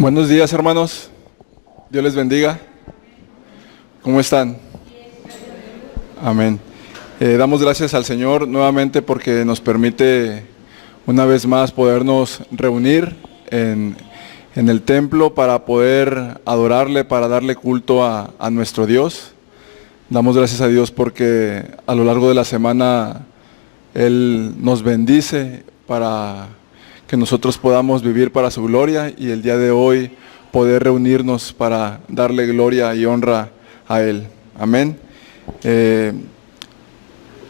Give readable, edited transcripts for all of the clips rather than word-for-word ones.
Buenos días, hermanos. Dios les bendiga. ¿Cómo están? Amén. Damos gracias al Señor nuevamente porque nos permite una vez más podernos reunir en el templo para poder adorarle, para darle culto a nuestro Dios. Damos gracias a Dios porque a lo largo de la semana Él nos bendice para que nosotros podamos vivir para su gloria y el día de hoy poder reunirnos para darle gloria y honra a Él. Amén.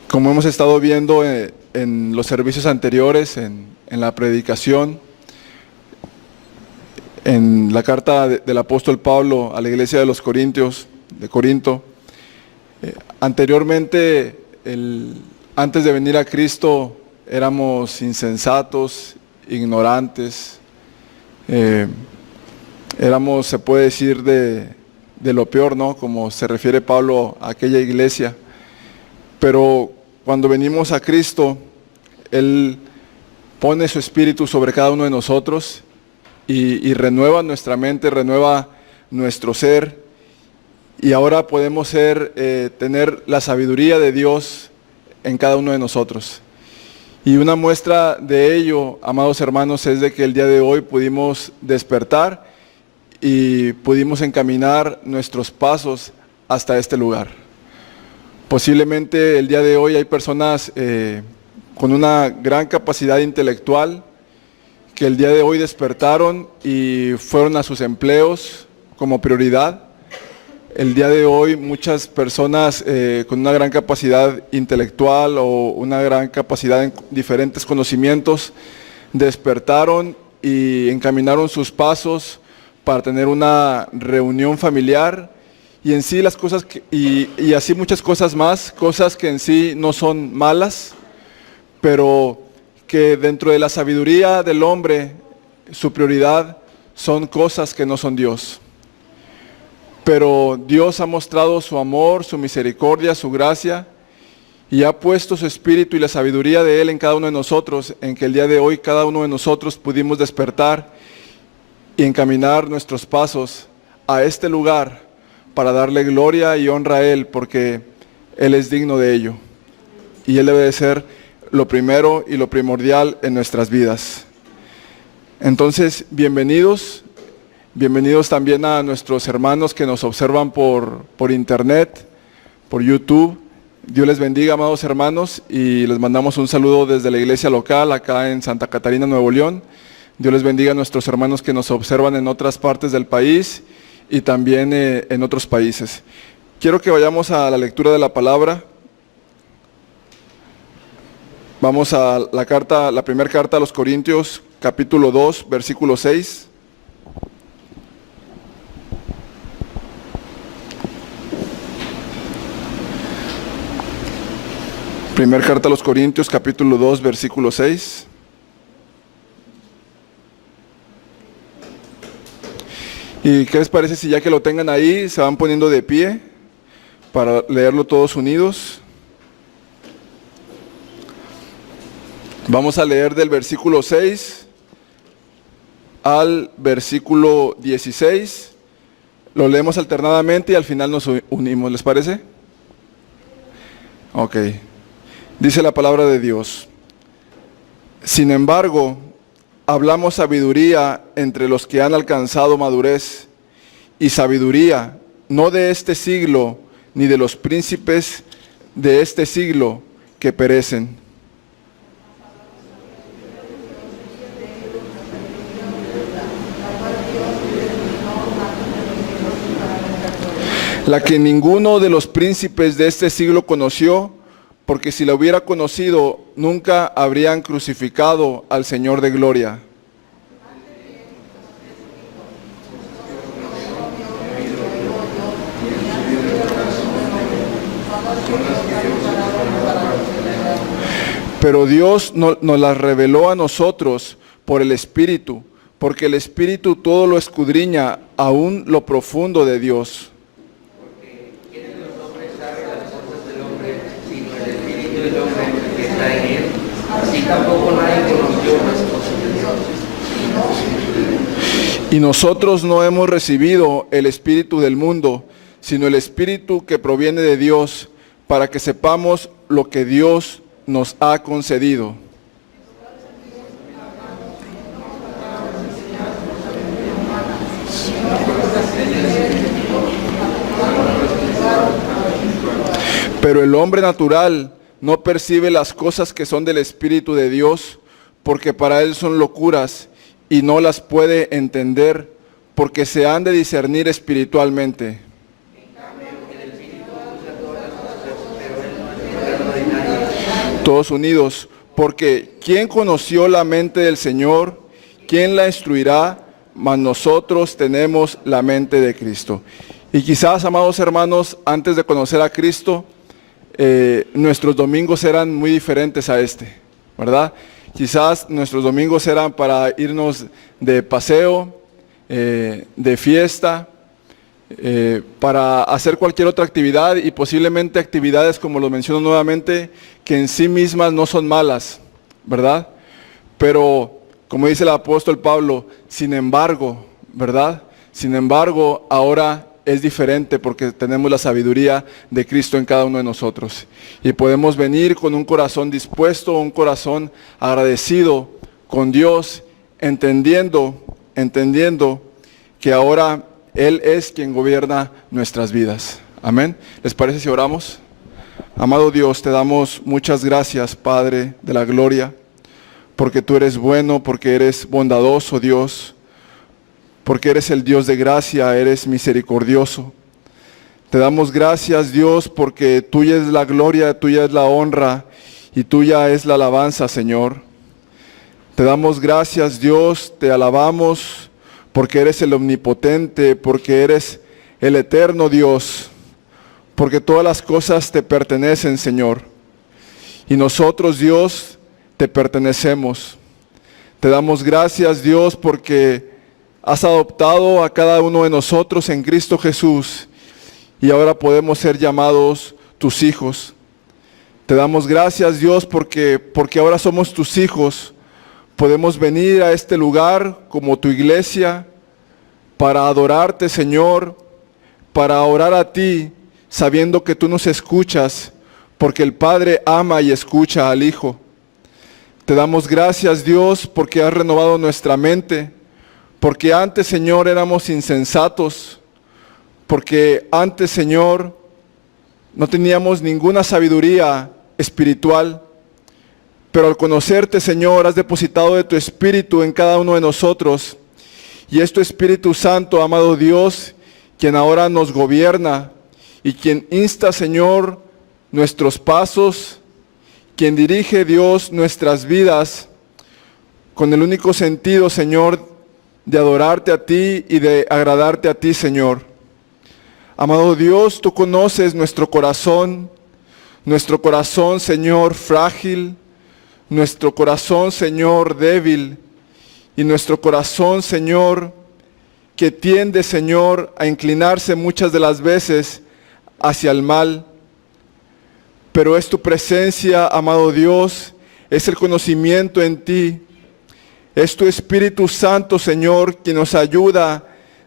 Como hemos estado viendo en los servicios anteriores, en la predicación, en la carta del apóstol Pablo a la iglesia de los Corintios, de Corinto, anteriormente, antes de venir a Cristo, éramos insensatos, ignorantes, éramos, se puede decir, de lo peor, ¿no? Como se refiere Pablo a aquella iglesia. Pero cuando venimos a Cristo, Él pone su espíritu sobre cada uno de nosotros y renueva nuestra mente, renueva nuestro ser. Y ahora podemos tener la sabiduría de Dios en cada uno de nosotros. Y una muestra de ello, amados hermanos, es de que el día de hoy pudimos despertar y pudimos encaminar nuestros pasos hasta este lugar. Posiblemente el día de hoy hay personas con una gran capacidad intelectual que el día de hoy despertaron y fueron a sus empleos como prioridad. El día de hoy muchas personas con una gran capacidad intelectual o una gran capacidad en diferentes conocimientos despertaron y encaminaron sus pasos para tener una reunión familiar y en sí las cosas y así muchas cosas más, cosas que en sí no son malas, pero que dentro de la sabiduría del hombre su prioridad son cosas que no son Dios. Pero Dios ha mostrado su amor, su misericordia, su gracia y ha puesto su espíritu y la sabiduría de Él en cada uno de nosotros, en que el día de hoy cada uno de nosotros pudimos despertar y encaminar nuestros pasos a este lugar para darle gloria y honra a Él, porque Él es digno de ello. Y Él debe de ser lo primero y lo primordial en nuestras vidas. Entonces, bienvenidos. Bienvenidos también a nuestros hermanos que nos observan por internet, por YouTube. Dios les bendiga, amados hermanos, y les mandamos un saludo desde la iglesia local acá en Santa Catarina, Nuevo León. Dios les bendiga a nuestros hermanos que nos observan en otras partes del país y también en otros países. Quiero que vayamos a la lectura de la palabra. Vamos a la primera carta a los Corintios, capítulo 2, versículo 6. Primera carta a los Corintios, capítulo 2, versículo 6. ¿Y qué les parece si ya que lo tengan ahí, se van poniendo de pie para leerlo todos unidos? Vamos a leer del versículo 6 al versículo 16. Lo leemos alternadamente y al final nos unimos, ¿les parece? Ok. Dice la palabra de Dios: sin embargo, hablamos sabiduría entre los que han alcanzado madurez, y sabiduría no de este siglo, ni de los príncipes de este siglo que perecen. La que ninguno de los príncipes de este siglo conoció, porque si la hubiera conocido, nunca habrían crucificado al Señor de gloria. Pero Dios nos las reveló a nosotros por el Espíritu, porque el Espíritu todo lo escudriña, aún lo profundo de Dios. Tampoco nadie conoció las cosas de Dios. Y nosotros no hemos recibido el espíritu del mundo, sino el espíritu que proviene de Dios, para que sepamos lo que Dios nos ha concedido. Pero el hombre natural no percibe las cosas que son del Espíritu de Dios, porque para él son locuras y no las puede entender, porque se han de discernir espiritualmente. Todos unidos, porque ¿quién conoció la mente del Señor? ¿Quién la instruirá? Mas nosotros tenemos la mente de Cristo. Y quizás, amados hermanos, antes de conocer a Cristo, nuestros domingos eran muy diferentes a este, ¿verdad? Quizás nuestros domingos eran para irnos de paseo, de fiesta, para hacer cualquier otra actividad, y posiblemente actividades, como lo menciono nuevamente, que en sí mismas no son malas, ¿verdad? Pero, como dice el apóstol Pablo, sin embargo, ¿verdad? Sin embargo, ahora es diferente porque tenemos la sabiduría de Cristo en cada uno de nosotros. Y podemos venir con un corazón dispuesto, un corazón agradecido con Dios, entendiendo que ahora Él es quien gobierna nuestras vidas. Amén. ¿Les parece si oramos? Amado Dios, te damos muchas gracias, Padre de la gloria, porque tú eres bueno, porque eres bondadoso, Dios, porque eres el Dios de gracia, eres misericordioso. Te damos gracias, Dios, porque tuya es la gloria, tuya es la honra y tuya es la alabanza, Señor. Te damos gracias, Dios, te alabamos porque eres el omnipotente, porque eres el eterno Dios, porque todas las cosas te pertenecen, Señor. Y nosotros, Dios, te pertenecemos. Te damos gracias, Dios, porque has adoptado a cada uno de nosotros en Cristo Jesús y ahora podemos ser llamados tus hijos. Te damos gracias, Dios, porque ahora somos tus hijos. Podemos venir a este lugar como tu iglesia para adorarte, Señor, para orar a ti, sabiendo que tú nos escuchas, porque el Padre ama y escucha al Hijo. Te damos gracias, Dios, porque has renovado nuestra mente, porque antes, Señor, éramos insensatos, porque antes, Señor, no teníamos ninguna sabiduría espiritual, pero al conocerte, Señor, has depositado de tu Espíritu en cada uno de nosotros, y es tu Espíritu Santo, amado Dios, quien ahora nos gobierna, y quien insta, Señor, nuestros pasos, quien dirige, Dios, nuestras vidas, con el único sentido, Señor, de adorarte a ti y de agradarte a ti, Señor. Amado Dios, tú conoces nuestro corazón, Señor, frágil, nuestro corazón, Señor, débil, y nuestro corazón, Señor, que tiende, Señor, a inclinarse muchas de las veces hacia el mal. Pero es tu presencia, amado Dios, es el conocimiento en ti, es tu Espíritu Santo, Señor, quien nos ayuda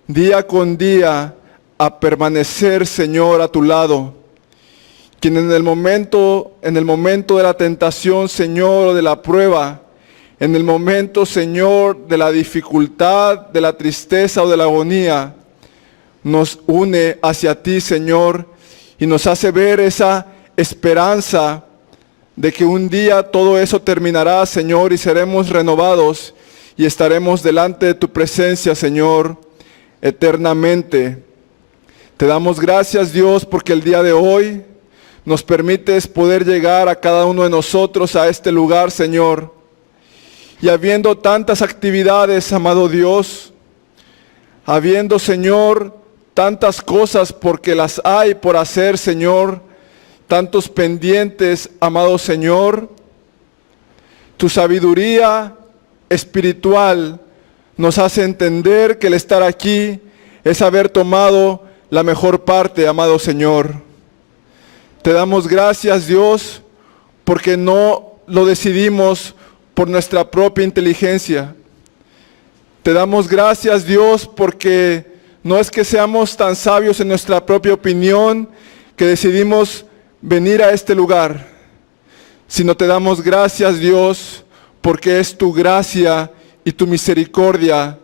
día con día a permanecer, Señor, a tu lado. Quien en el momento de la tentación, Señor, o de la prueba, en el momento, Señor, de la dificultad, de la tristeza o de la agonía, nos une hacia ti, Señor, y nos hace ver esa esperanza de que un día todo eso terminará, Señor, y seremos renovados y estaremos delante de tu presencia, Señor, eternamente. Te damos gracias, Dios, porque el día de hoy nos permites poder llegar a cada uno de nosotros a este lugar, Señor. Y habiendo tantas actividades, amado Dios, habiendo, Señor, tantas cosas porque las hay por hacer, Señor, tantos pendientes, amado Señor, tu sabiduría espiritual nos hace entender que el estar aquí es haber tomado la mejor parte, amado Señor. Te damos gracias, Dios, porque no lo decidimos por nuestra propia inteligencia. Te damos gracias, Dios, porque no es que seamos tan sabios en nuestra propia opinión que decidimos venir a este lugar, sino te damos gracias, Dios, porque es tu gracia y tu misericordia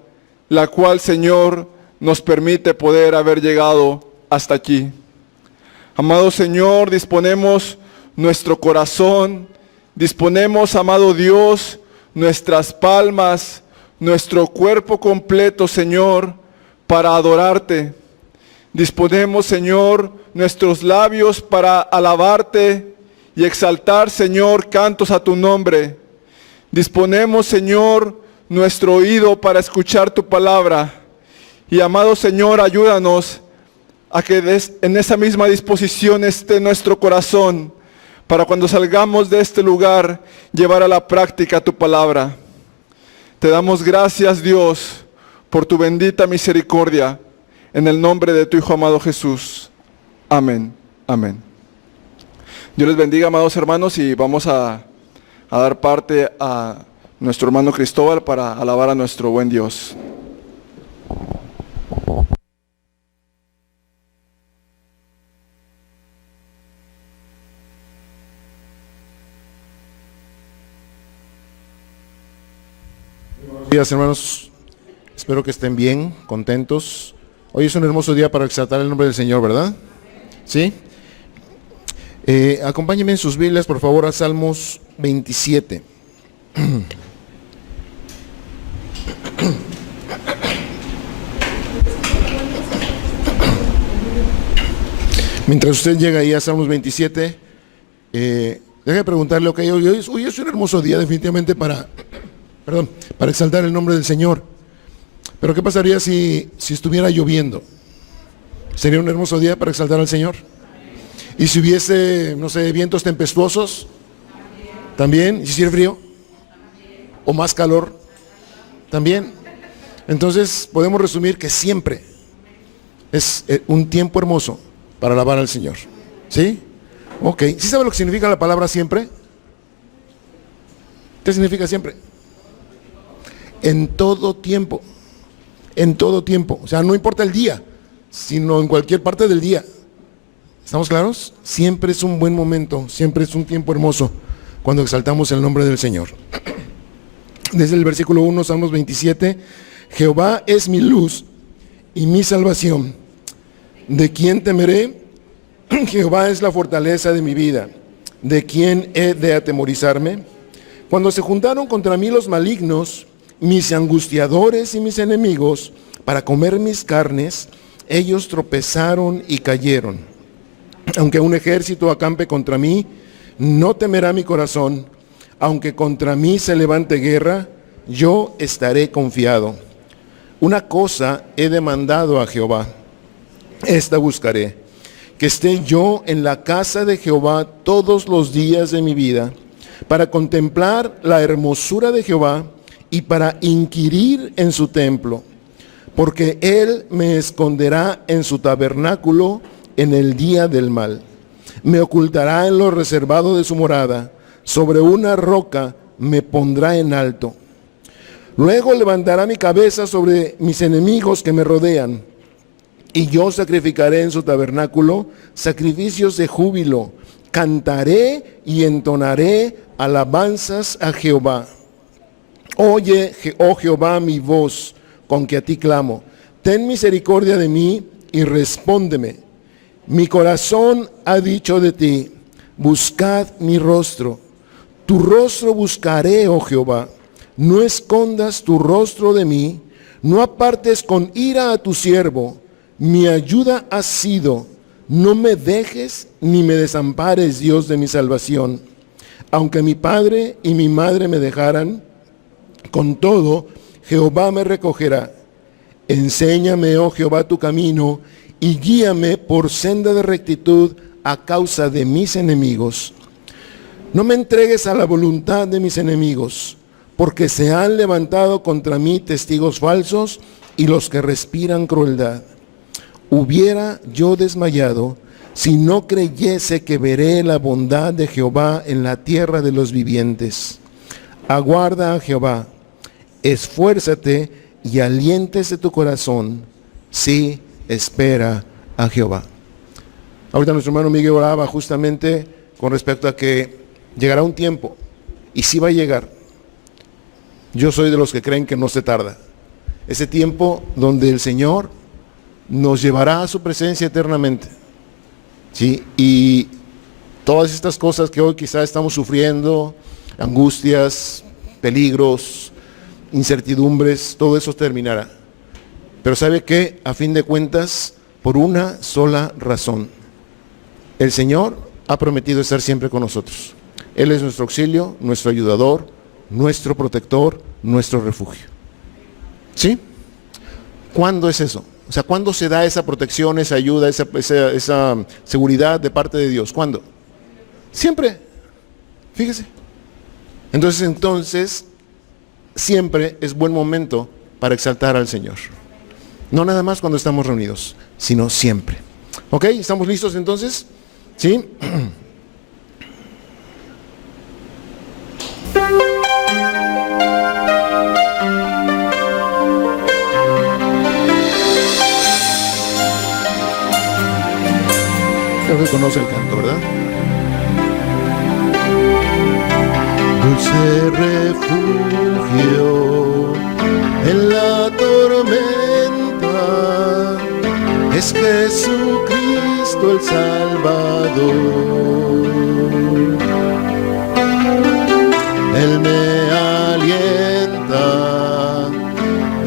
la cual, Señor, nos permite poder haber llegado hasta aquí. Amado Señor, disponemos nuestro corazón, disponemos, amado Dios, nuestras palmas, nuestro cuerpo completo, Señor, para adorarte. Disponemos, Señor, nuestros labios para alabarte y exaltar, Señor, cantos a tu nombre. Disponemos, Señor, nuestro oído para escuchar tu palabra. Y amado Señor, ayúdanos a que en esa misma disposición esté nuestro corazón para cuando salgamos de este lugar llevar a la práctica tu palabra. Te damos gracias, Dios, por tu bendita misericordia, en el nombre de tu Hijo amado Jesús. Amén. Amén. Dios les bendiga, amados hermanos, y vamos a dar parte a nuestro hermano Cristóbal para alabar a nuestro buen Dios. Buenos días, hermanos. Espero que estén bien, contentos. Hoy es un hermoso día para exaltar el nombre del Señor, ¿verdad? ¿Sí? Acompáñenme en sus Biblias, por favor, a Salmos 27. Mientras usted llega ahí a Salmos 27, déjeme preguntarle, ok, hoy es un hermoso día definitivamente para exaltar el nombre del Señor. Pero ¿qué pasaría si estuviera lloviendo? ¿Sería un hermoso día para exaltar al Señor? ¿Y si hubiese, no sé, vientos tempestuosos? ¿También? ¿Y si hiciera frío? ¿O más calor? ¿También? Entonces podemos resumir que siempre es un tiempo hermoso para alabar al Señor. ¿Sí? Ok. ¿Sí sabe lo que significa la palabra siempre? ¿Qué significa siempre? En todo tiempo. En todo tiempo. O sea, no importa el día, sino en cualquier parte del día. ¿Estamos claros? Siempre es un buen momento, siempre es un tiempo hermoso cuando exaltamos el nombre del Señor. Desde el versículo 1, Salmos 27, Jehová es mi luz y mi salvación. ¿De quién temeré? Jehová es la fortaleza de mi vida. ¿De quién he de atemorizarme? Cuando se juntaron contra mí los malignos, mis angustiadores y mis enemigos, para comer mis carnes, ellos tropezaron y cayeron. Aunque un ejército acampe contra mí, no temerá mi corazón. Aunque contra mí se levante guerra, yo estaré confiado. Una cosa he demandado a Jehová, esta buscaré, que esté yo en la casa de Jehová todos los días de mi vida, para contemplar la hermosura de Jehová y para inquirir en su templo, porque él me esconderá en su tabernáculo en el día del mal. Me ocultará en lo reservado de su morada, sobre una roca me pondrá en alto. Luego levantará mi cabeza sobre mis enemigos que me rodean, y yo sacrificaré en su tabernáculo sacrificios de júbilo. Cantaré y entonaré alabanzas a Jehová. Oye, oh Jehová, mi voz, con que a ti clamo. Ten misericordia de mí y respóndeme. Mi corazón ha dicho de ti, buscad mi rostro. Tu rostro buscaré, oh Jehová. No escondas tu rostro de mí, no apartes con ira a tu siervo. Mi ayuda has sido, no me dejes ni me desampares, Dios de mi salvación. Aunque mi padre y mi madre me dejaran, con todo, Jehová me recogerá. Enséñame, oh Jehová, tu camino, y guíame por senda de rectitud a causa de mis enemigos. No me entregues a la voluntad de mis enemigos, porque se han levantado contra mí testigos falsos y los que respiran crueldad. Hubiera yo desmayado si no creyese que veré la bondad de Jehová en la tierra de los vivientes. Aguarda a Jehová, esfuérzate y aliéntese tu corazón, sí, espera a Jehová. Ahorita nuestro hermano Miguel oraba justamente con respecto a que llegará un tiempo, y sí va a llegar. Yo soy de los que creen que no se tarda. Ese tiempo donde el Señor nos llevará a su presencia eternamente. ¿Sí? Y todas estas cosas que hoy quizás estamos sufriendo, angustias, peligros, incertidumbres, todo eso terminará. Pero ¿sabe qué? A fin de cuentas, por una sola razón. El Señor ha prometido estar siempre con nosotros. Él es nuestro auxilio, nuestro ayudador, nuestro protector, nuestro refugio. ¿Sí? ¿Cuándo es eso? O sea, ¿cuándo se da esa protección, esa ayuda, esa seguridad de parte de Dios? ¿Cuándo? Siempre. Fíjese. Entonces, siempre es buen momento para exaltar al Señor. No nada más cuando estamos reunidos, sino siempre. ¿Ok? ¿Estamos listos entonces? ¿Sí? Creo que conoce el canto, ¿verdad? Dulce refugio en la tormenta es Jesucristo el Salvador. Él me alienta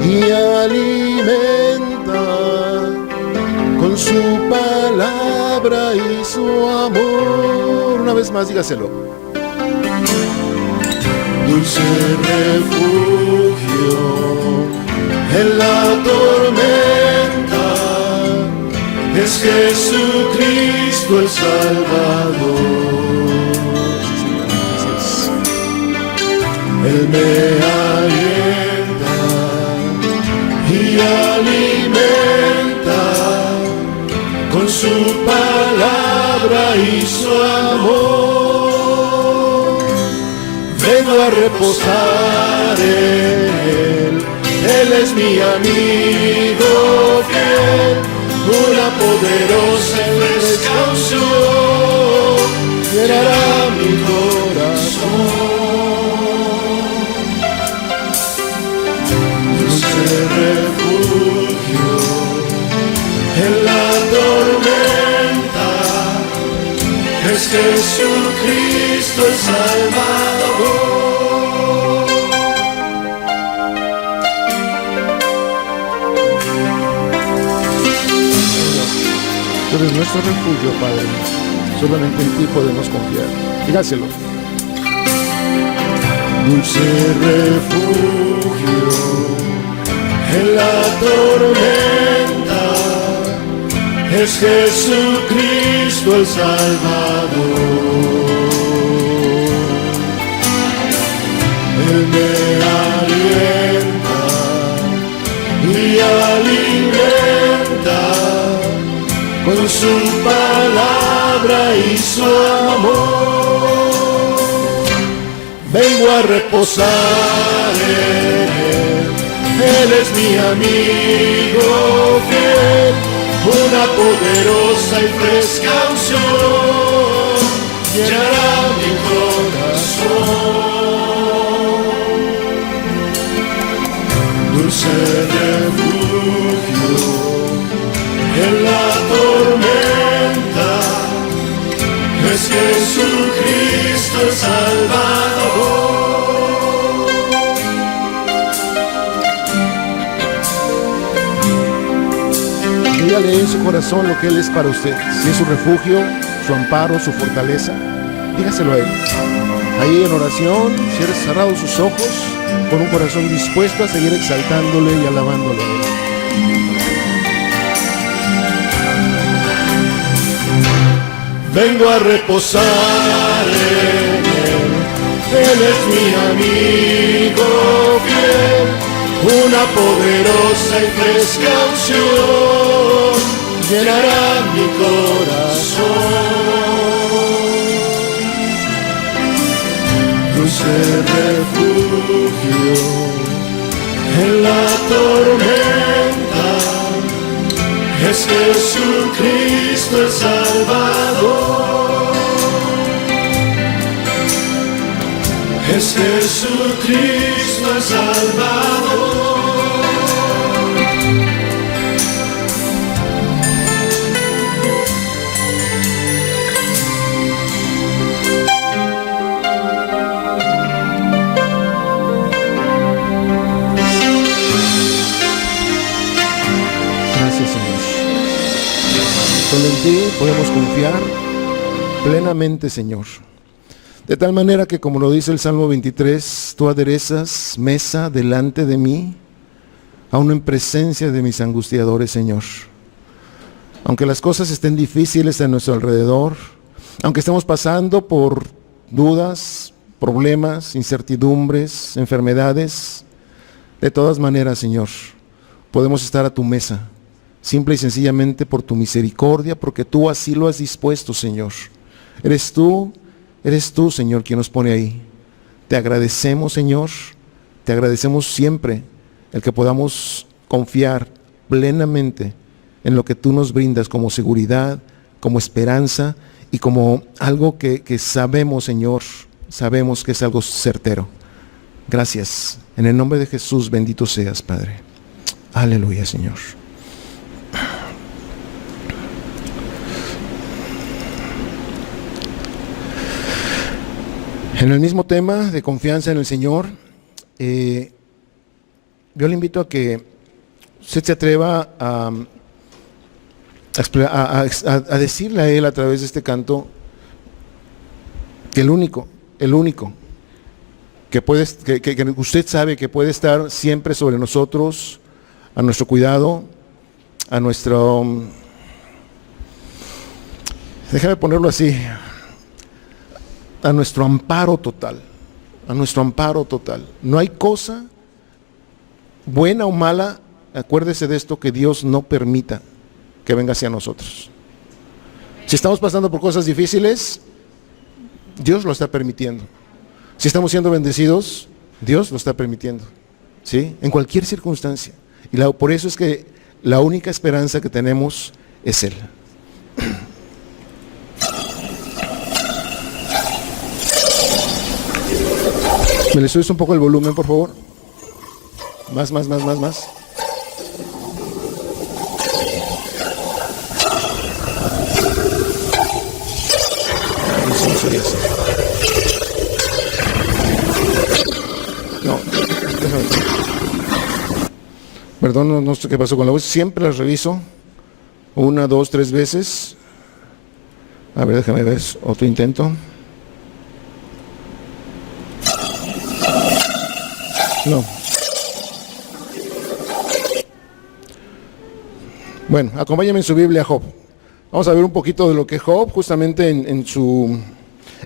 y alimenta con su palabra y su amor. Una vez más, dígaselo. Dulce refugio en la tormenta es Jesucristo el Salvador. Él me alienta y alimenta con su palabra y su amor. Vengo a reposar en Él, Él es mi amigo fiel, una poderosa y fresca unción llenará mi corazón. Dulce refugio en la tormenta es Jesucristo el Salvador. Tú eres nuestro refugio, Padre. Solamente en ti podemos confiar. Dígaselo. Dulce refugio en la tormenta es Jesucristo el Salvador. Él me alienta y alimenta con su palabra y su amor. Vengo a reposar en Él, Él es mi amigo fiel, una poderosa y fresca unción llenará mi corazón. Dulce refugio en la tormenta es Jesucristo el Salvador. Dígale en su corazón lo que Él es para usted. Si es su refugio, su amparo, su fortaleza, dígaselo a Él. Ahí en oración, cierre cerrados sus ojos, con un corazón dispuesto a seguir exaltándole y alabándole a Él. Vengo a reposar en Él, Él es mi amigo fiel, una poderosa y fresca unción llenará mi corazón. Dulce refugio en la tormenta, es Jesucristo el Salvador. Es Jesucristo el Salvador. Solo en ti podemos confiar plenamente, Señor. De tal manera que, como lo dice el Salmo 23, tú aderezas mesa delante de mí, aún en presencia de mis angustiadores, Señor. Aunque las cosas estén difíciles a nuestro alrededor, aunque estemos pasando por dudas, problemas, incertidumbres, enfermedades, de todas maneras, Señor, podemos estar a tu mesa. Simple y sencillamente por tu misericordia, porque tú así lo has dispuesto, Señor. Eres tú, Señor, quien nos pone ahí. Te agradecemos, Señor, te agradecemos siempre el que podamos confiar plenamente en lo que tú nos brindas como seguridad, como esperanza y como algo que sabemos, Señor, sabemos que es algo certero. Gracias. En el nombre de Jesús, bendito seas, Padre. Aleluya, Señor. En el mismo tema de confianza en el Señor, yo le invito a que usted se atreva a decirle a Él a través de este canto que el único que usted sabe que puede estar siempre sobre nosotros, a nuestro cuidado, a nuestro, déjame ponerlo así, a nuestro amparo total, No hay cosa buena o mala, acuérdese de esto, que Dios no permita que venga hacia nosotros. Si estamos pasando por cosas difíciles, Dios lo está permitiendo. Si estamos siendo bendecidos, Dios lo está permitiendo, ¿sí? En cualquier circunstancia. Y por eso es que la única esperanza que tenemos es Él. ¿Me le subes un poco el volumen, por favor? Más. No, déjame. Perdón, no sé qué pasó con la voz. Siempre las reviso. 1, 2, 3 veces. A ver, déjame ver otro intento. No. Bueno, acompáñenme en su Biblia, Job. Vamos a ver un poquito de lo que Job, justamente en su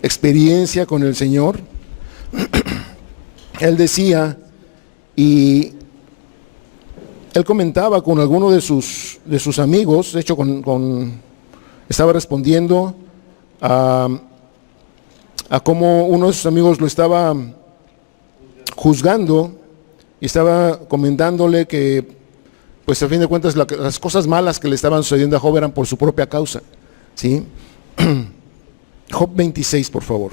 experiencia con el Señor, él decía, y él comentaba con alguno de sus amigos, de hecho estaba respondiendo a cómo uno de sus amigos lo estaba juzgando y estaba comentándole que, pues a fin de cuentas, las cosas malas que le estaban sucediendo a Job eran por su propia causa, ¿sí? Job 26, por favor.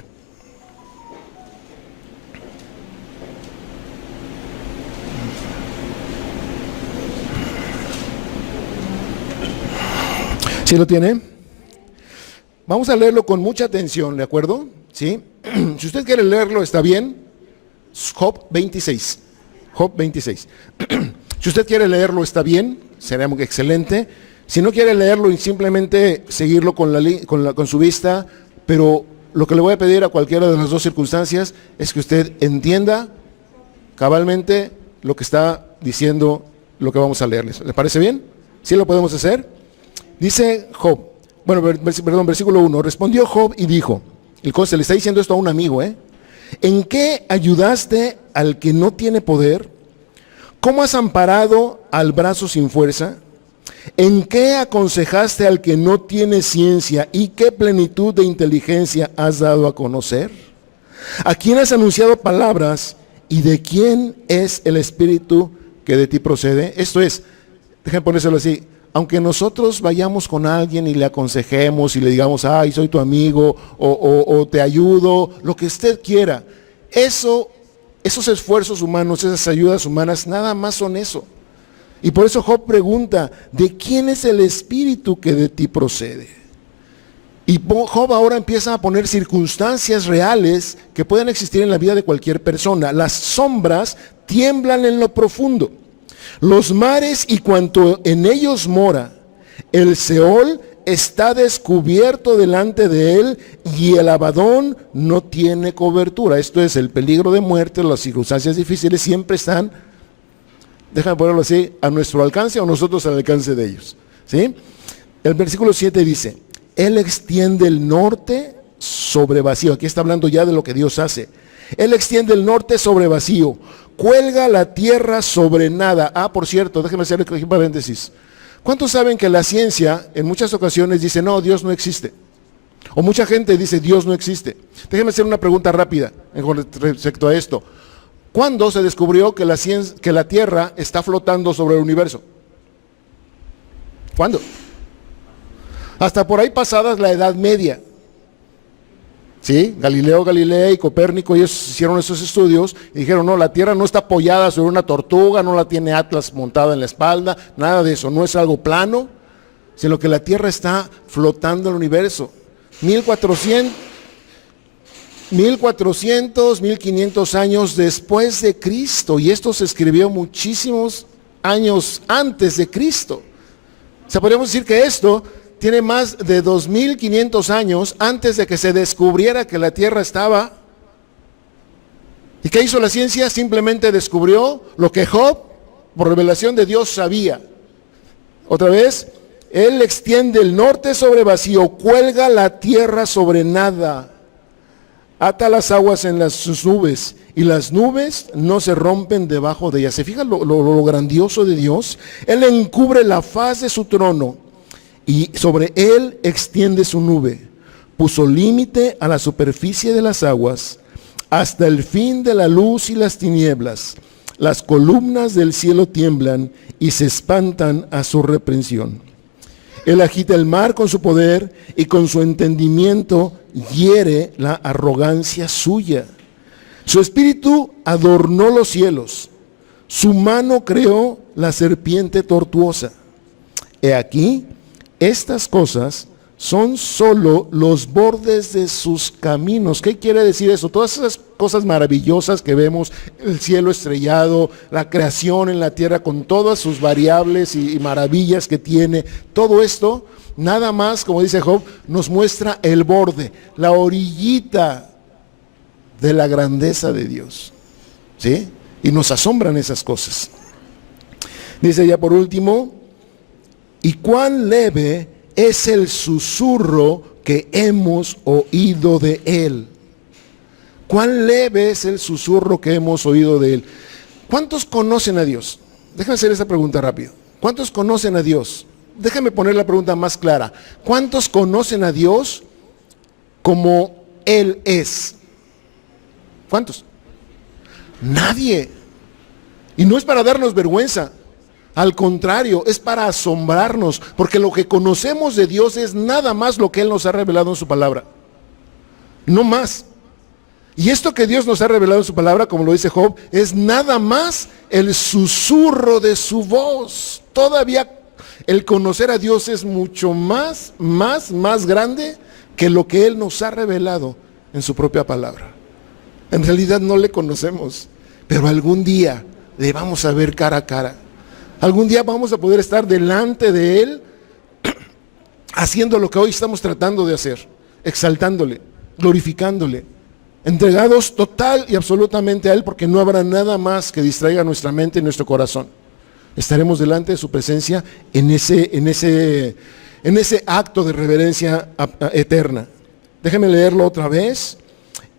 ¿Sí lo tiene? Vamos a leerlo con mucha atención, ¿de acuerdo? ¿Sí? Si usted quiere leerlo, está bien. Job 26. Job 26. Si usted quiere leerlo, está bien, será excelente. Si no quiere leerlo y simplemente seguirlo con su vista, pero lo que le voy a pedir a cualquiera de las dos circunstancias es que usted entienda cabalmente lo que está diciendo, lo que vamos a leerles. ¿Le parece bien? ¿Sí lo podemos hacer? Dice Job, versículo 1, respondió Job y dijo, se le está diciendo esto a un amigo, ¿en qué ayudaste al que no tiene poder? ¿Cómo has amparado al brazo sin fuerza? ¿En qué aconsejaste al que no tiene ciencia y qué plenitud de inteligencia has dado a conocer? ¿A quién has anunciado palabras y de quién es el espíritu que de ti procede. Esto es, déjenme ponérselo así, aunque nosotros vayamos con alguien y le aconsejemos y le digamos, ay, soy tu amigo, o te ayudo, lo que usted quiera, esos esfuerzos humanos, esas ayudas humanas, nada más son eso. Y por eso Job pregunta, ¿de quién es el espíritu que de ti procede? Y Job ahora empieza a poner circunstancias reales que pueden existir en la vida de cualquier persona. Las sombras tiemblan en lo profundo. Los mares y cuanto en ellos mora, el Seol está descubierto delante de él y el Abadón no tiene cobertura. Esto es, el peligro de muerte, las circunstancias difíciles siempre están, déjame ponerlo así, a nuestro alcance o nosotros al alcance de ellos. ¿Sí? El versículo 7 dice, Él extiende el norte sobre vacío. Aquí está hablando ya de lo que Dios hace. Él extiende el norte sobre vacío, cuelga la tierra sobre nada. Por cierto, déjenme hacer aquí un paréntesis. ¿Cuántos saben que la ciencia en muchas ocasiones dice, no, Dios no existe? O mucha gente dice, Dios no existe. Déjenme hacer una pregunta rápida con respecto a esto. ¿Cuándo se descubrió que la Tierra está flotando sobre el universo? ¿Cuándo? Hasta por ahí pasadas la Edad Media. ¿Sí? Galileo Galilei y Copérnico, ellos hicieron esos estudios y dijeron, no, la Tierra no está apoyada sobre una tortuga, no la tiene Atlas montada en la espalda, nada de eso, no es algo plano, sino que la Tierra está flotando en el universo. 1500 años después de Cristo, y esto se escribió muchísimos años antes de Cristo. O sea, podríamos decir que esto tiene más de 2500 años antes de que se descubriera que la Tierra estaba. ¿Y qué hizo la ciencia? Simplemente descubrió lo que Job, por revelación de Dios, sabía. Otra vez, Él extiende el norte sobre vacío, cuelga la tierra sobre nada, ata las aguas en sus nubes, y las nubes no se rompen debajo de ellas. ¿Se fijan lo grandioso de Dios? Él encubre la faz de su trono, y sobre él extiende su nube. Puso límite a la superficie de las aguas, hasta el fin de la luz y las tinieblas. Las columnas del cielo tiemblan y se espantan a su reprensión. Él agita el mar con su poder y con su entendimiento hiere la arrogancia suya. Su espíritu adornó los cielos. Su mano creó la serpiente tortuosa. He aquí, estas cosas son solo los bordes de sus caminos. ¿Qué quiere decir eso? Todas esas cosas maravillosas que vemos, el cielo estrellado, la creación en la tierra con todas sus variables y maravillas que tiene, todo esto, nada más, como dice Job, nos muestra el borde, la orillita de la grandeza de Dios. ¿Sí? Y nos asombran esas cosas. Dice ya por último, y cuán leve es el susurro que hemos oído de Él. Cuán leve es el susurro que hemos oído de Él. ¿Cuántos conocen a Dios? Déjame hacer esa pregunta rápido. ¿Cuántos conocen a Dios? Déjame poner la pregunta más clara. ¿Cuántos conocen a Dios como Él es? ¿Cuántos? Nadie. Y no es para darnos vergüenza. Al contrario, es para asombrarnos, porque lo que conocemos de Dios es nada más lo que Él nos ha revelado en su palabra. No más. Y esto que Dios nos ha revelado en su palabra, como lo dice Job, es nada más el susurro de su voz. Todavía el conocer a Dios es mucho más grande que lo que Él nos ha revelado en su propia palabra. En realidad no le conocemos, pero algún día le vamos a ver cara a cara. Algún día vamos a poder estar delante de Él haciendo lo que hoy estamos tratando de hacer, exaltándole, glorificándole, entregados total y absolutamente a Él, porque no habrá nada más que distraiga nuestra mente y nuestro corazón. Estaremos delante de su presencia en ese acto de reverencia eterna. Déjenme leerlo otra vez.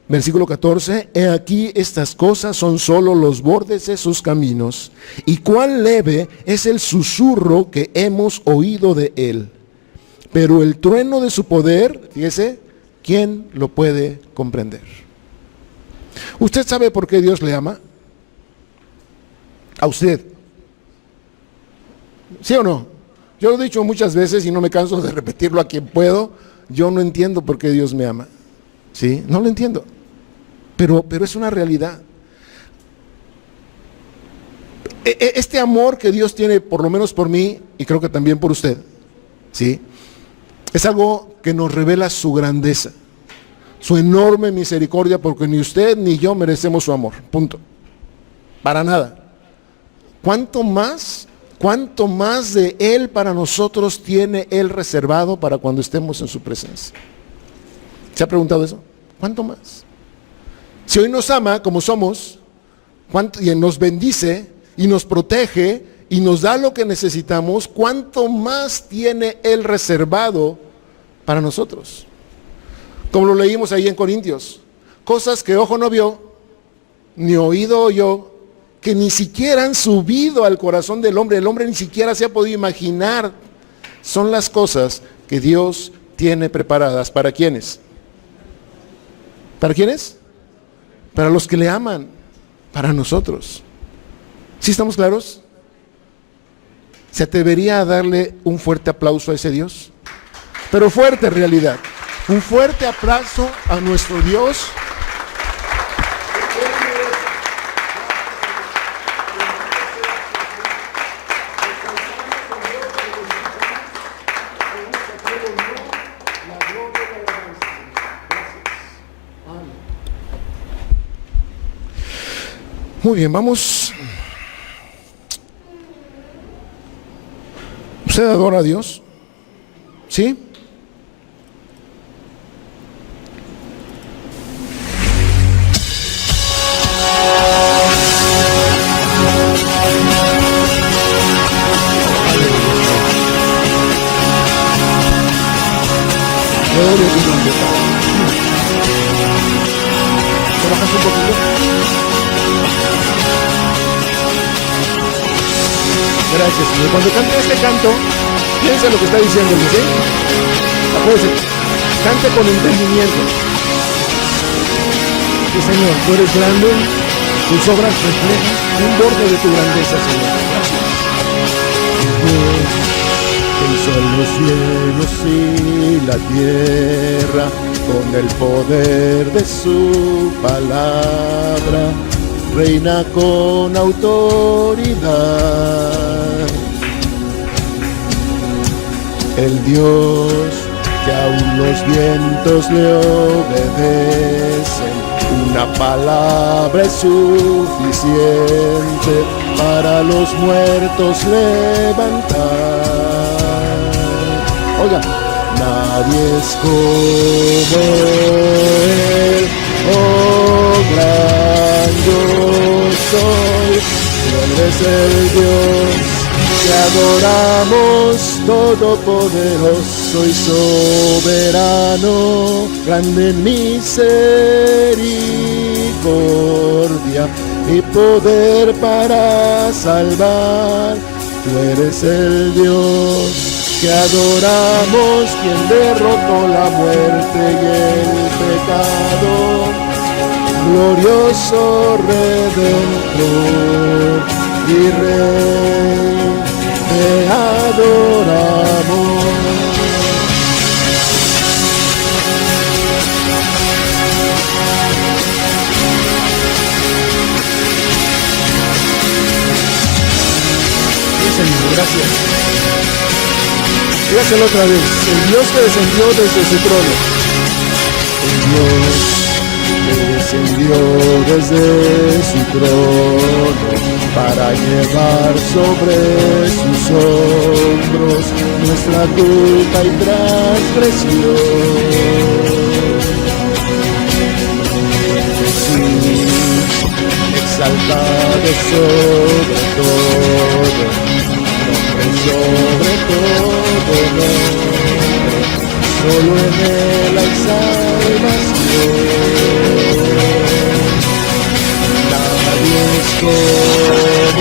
Versículo 14, he aquí estas cosas son solo los bordes de sus caminos, y cuán leve es el susurro que hemos oído de Él. Pero el trueno de su poder, fíjese, ¿quién lo puede comprender? ¿Usted sabe por qué Dios le ama? A usted. ¿Sí o no? Yo lo he dicho muchas veces y no me canso de repetirlo a quien puedo. Yo no entiendo por qué Dios me ama. ¿Sí? No lo entiendo. Pero es una realidad. Este amor que Dios tiene, por lo menos por mí, y creo que también por usted, ¿sí? Es algo que nos revela su grandeza, su enorme misericordia, porque ni usted ni yo merecemos su amor. Punto. Para nada. ¿Cuánto más de Él para nosotros tiene Él reservado para cuando estemos en su presencia? ¿Se ha preguntado eso? ¿Cuánto más? Si hoy nos ama como somos, y nos bendice y nos protege y nos da lo que necesitamos, ¿cuánto más tiene Él reservado para nosotros? Como lo leímos ahí en Corintios, cosas que ojo no vio, ni oído oyó, que ni siquiera han subido al corazón del hombre, el hombre ni siquiera se ha podido imaginar, son las cosas que Dios tiene preparadas. ¿Para quiénes? ¿Para quiénes? Para los que le aman, para nosotros. ¿Sí estamos claros? ¿Se atrevería a darle un fuerte aplauso a ese Dios? Pero fuerte en realidad. Un fuerte aplauso a nuestro Dios. Muy bien, vamos. ¿Usted adora a Dios? ¿Sí? ¿Te bajas un poquito? Gracias, Señor. Cuando cante este canto, piensa lo que está diciendo, ¿sí? Acuérdese, cante con entendimiento. Sí, Señor, tú eres grande, tus obras reflejan un borde de tu grandeza, Señor. Gracias. Dios hizo los cielos y la tierra con el poder de su palabra. Reina con autoridad, el Dios que aún los vientos le obedecen, una palabra es suficiente para los muertos levantar. Oiga, nadie es como Él, oh gran yo soy, Él es el Dios que adoramos, todopoderoso y soberano, grande en misericordia y poder para salvar. Tú eres el Dios que adoramos, quien derrotó la muerte y el pecado. Glorioso Redentor y Rey, te adoramos. Sí, Señor, gracias. Dígaselo otra vez. El Dios que descendió desde su trono. El Dios descendió desde su trono para llevar sobre sus hombros nuestra culpa y transgresión. Jesús, exaltado sobre todo, nombre sobre todo nombre, solo en Él hay salvación. Como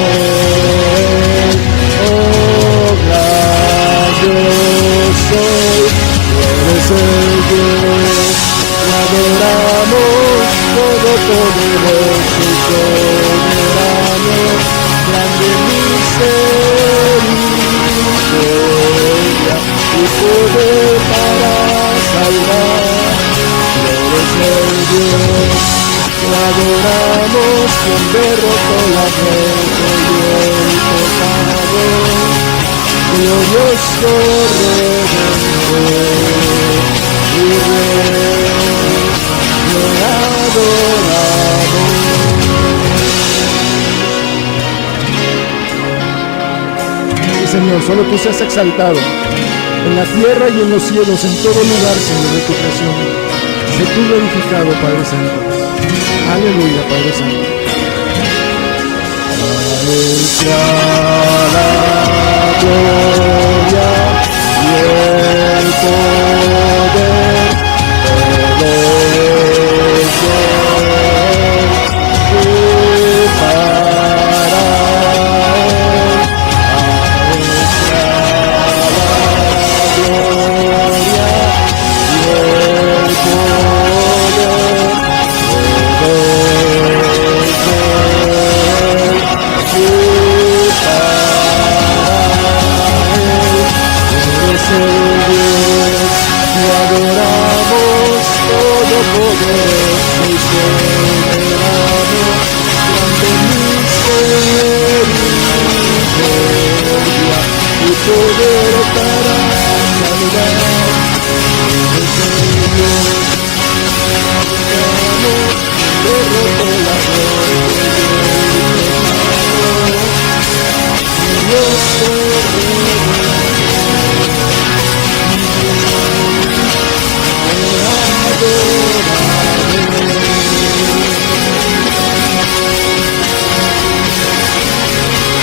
Él, oh gran yo soy, tú eres el Dios, te adoramos, todopoderoso y soberano, grande misericordia poder para salvar. Eres el Dios que adoramos, quien derrotó la muerte y el pecado. Glorioso Redentor y Rey, te adoramos. Sí, Señor, solo tú seas exaltado en la tierra y en los cielos, en todo lugar, Señor, de tu creación. Sé tú glorificado, Padre Santo. Aleluya, Padre Santo. Sea la gloria y el poder, todo es de Él y para Él. Sea la gloria y el poder, todo es de Él y eres el Dios que adoramos, todopoderoso y soberano, grande misericordia y poder para salvar. Eres el Dios que adoramos, derrotó la muerte y el pecado. Dios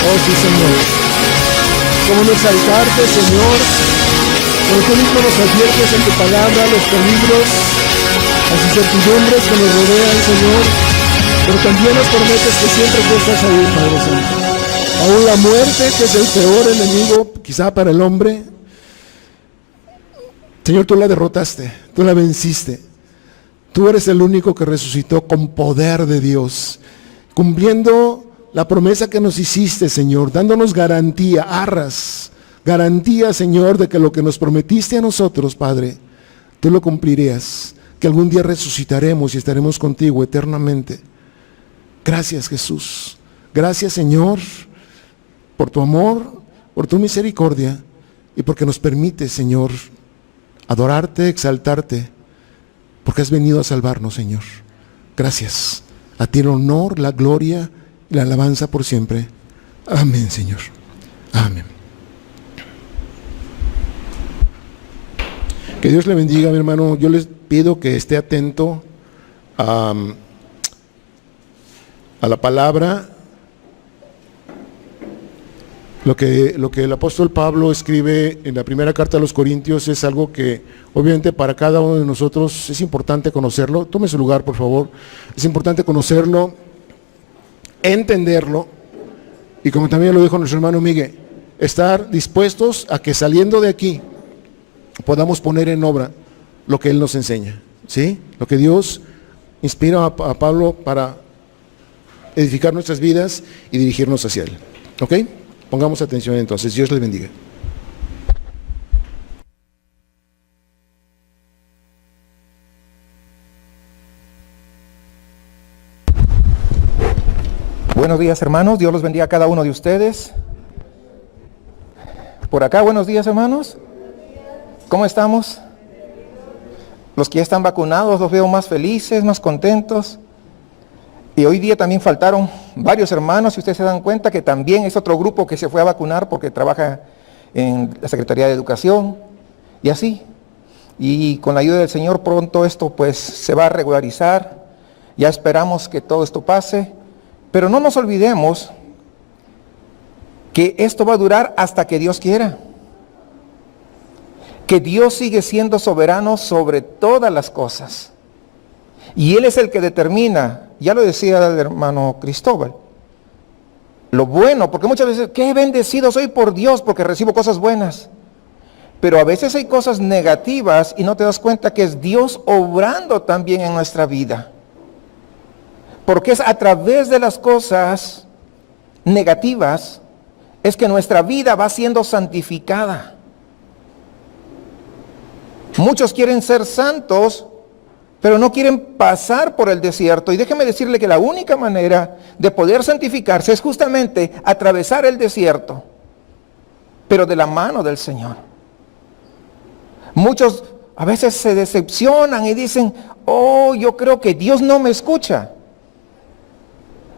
oh sí, Señor. ¿Cómo no exaltarte, Señor? Porque tú mismo nos adviertes en tu palabra los peligros, las incertidumbres que nos rodean, Señor. Pero también nos prometes que siempre tú estás ahí, Padre Santo. Aún la muerte, que es el peor enemigo, quizá para el hombre, Señor, tú la derrotaste, tú la venciste. Tú eres el único que resucitó con poder de Dios, cumpliendo la promesa que nos hiciste, Señor, dándonos garantía, garantía, Señor, de que lo que nos prometiste a nosotros, Padre, tú lo cumplirías, que algún día resucitaremos y estaremos contigo eternamente. Gracias, Jesús. Gracias, Señor, por tu amor, por tu misericordia y porque nos permite, Señor, adorarte, exaltarte, porque has venido a salvarnos, Señor. Gracias. A ti el honor, la gloria y la alabanza por siempre. Amén, Señor. Amén. Que Dios le bendiga, mi hermano. Yo les pido que esté atento a la palabra. Lo que el apóstol Pablo escribe en la primera carta a los Corintios es algo que obviamente para cada uno de nosotros es importante conocerlo. Tome su lugar, por favor. Es importante conocerlo, entenderlo y, como también lo dijo nuestro hermano Miguel, estar dispuestos a que saliendo de aquí podamos poner en obra lo que él nos enseña, ¿sí? Lo que Dios inspira a Pablo para edificar nuestras vidas y dirigirnos hacia él. ¿Ok? Pongamos atención entonces. Dios les bendiga. Buenos días, hermanos. Dios los bendiga a cada uno de ustedes. Por acá, buenos días, hermanos. ¿Cómo estamos? Los que ya están vacunados los veo más felices, más contentos. Y hoy día también faltaron varios hermanos, si ustedes se dan cuenta que también es otro grupo que se fue a vacunar porque trabaja en la Secretaría de Educación y así. Y con la ayuda del Señor pronto esto pues se va a regularizar. Ya esperamos que todo esto pase, pero no nos olvidemos que esto va a durar hasta que Dios quiera. Que Dios sigue siendo soberano sobre todas las cosas. Y Él es el que determina, ya lo decía el hermano Cristóbal, lo bueno, porque muchas veces, qué bendecido soy por Dios porque recibo cosas buenas. Pero a veces hay cosas negativas y no te das cuenta que es Dios obrando también en nuestra vida. Porque es a través de las cosas negativas, es que nuestra vida va siendo santificada. Muchos quieren ser santos, pero no quieren pasar por el desierto. Y déjeme decirle que la única manera de poder santificarse es justamente atravesar el desierto, pero de la mano del Señor. Muchos a veces se decepcionan y dicen, oh, yo creo que Dios no me escucha.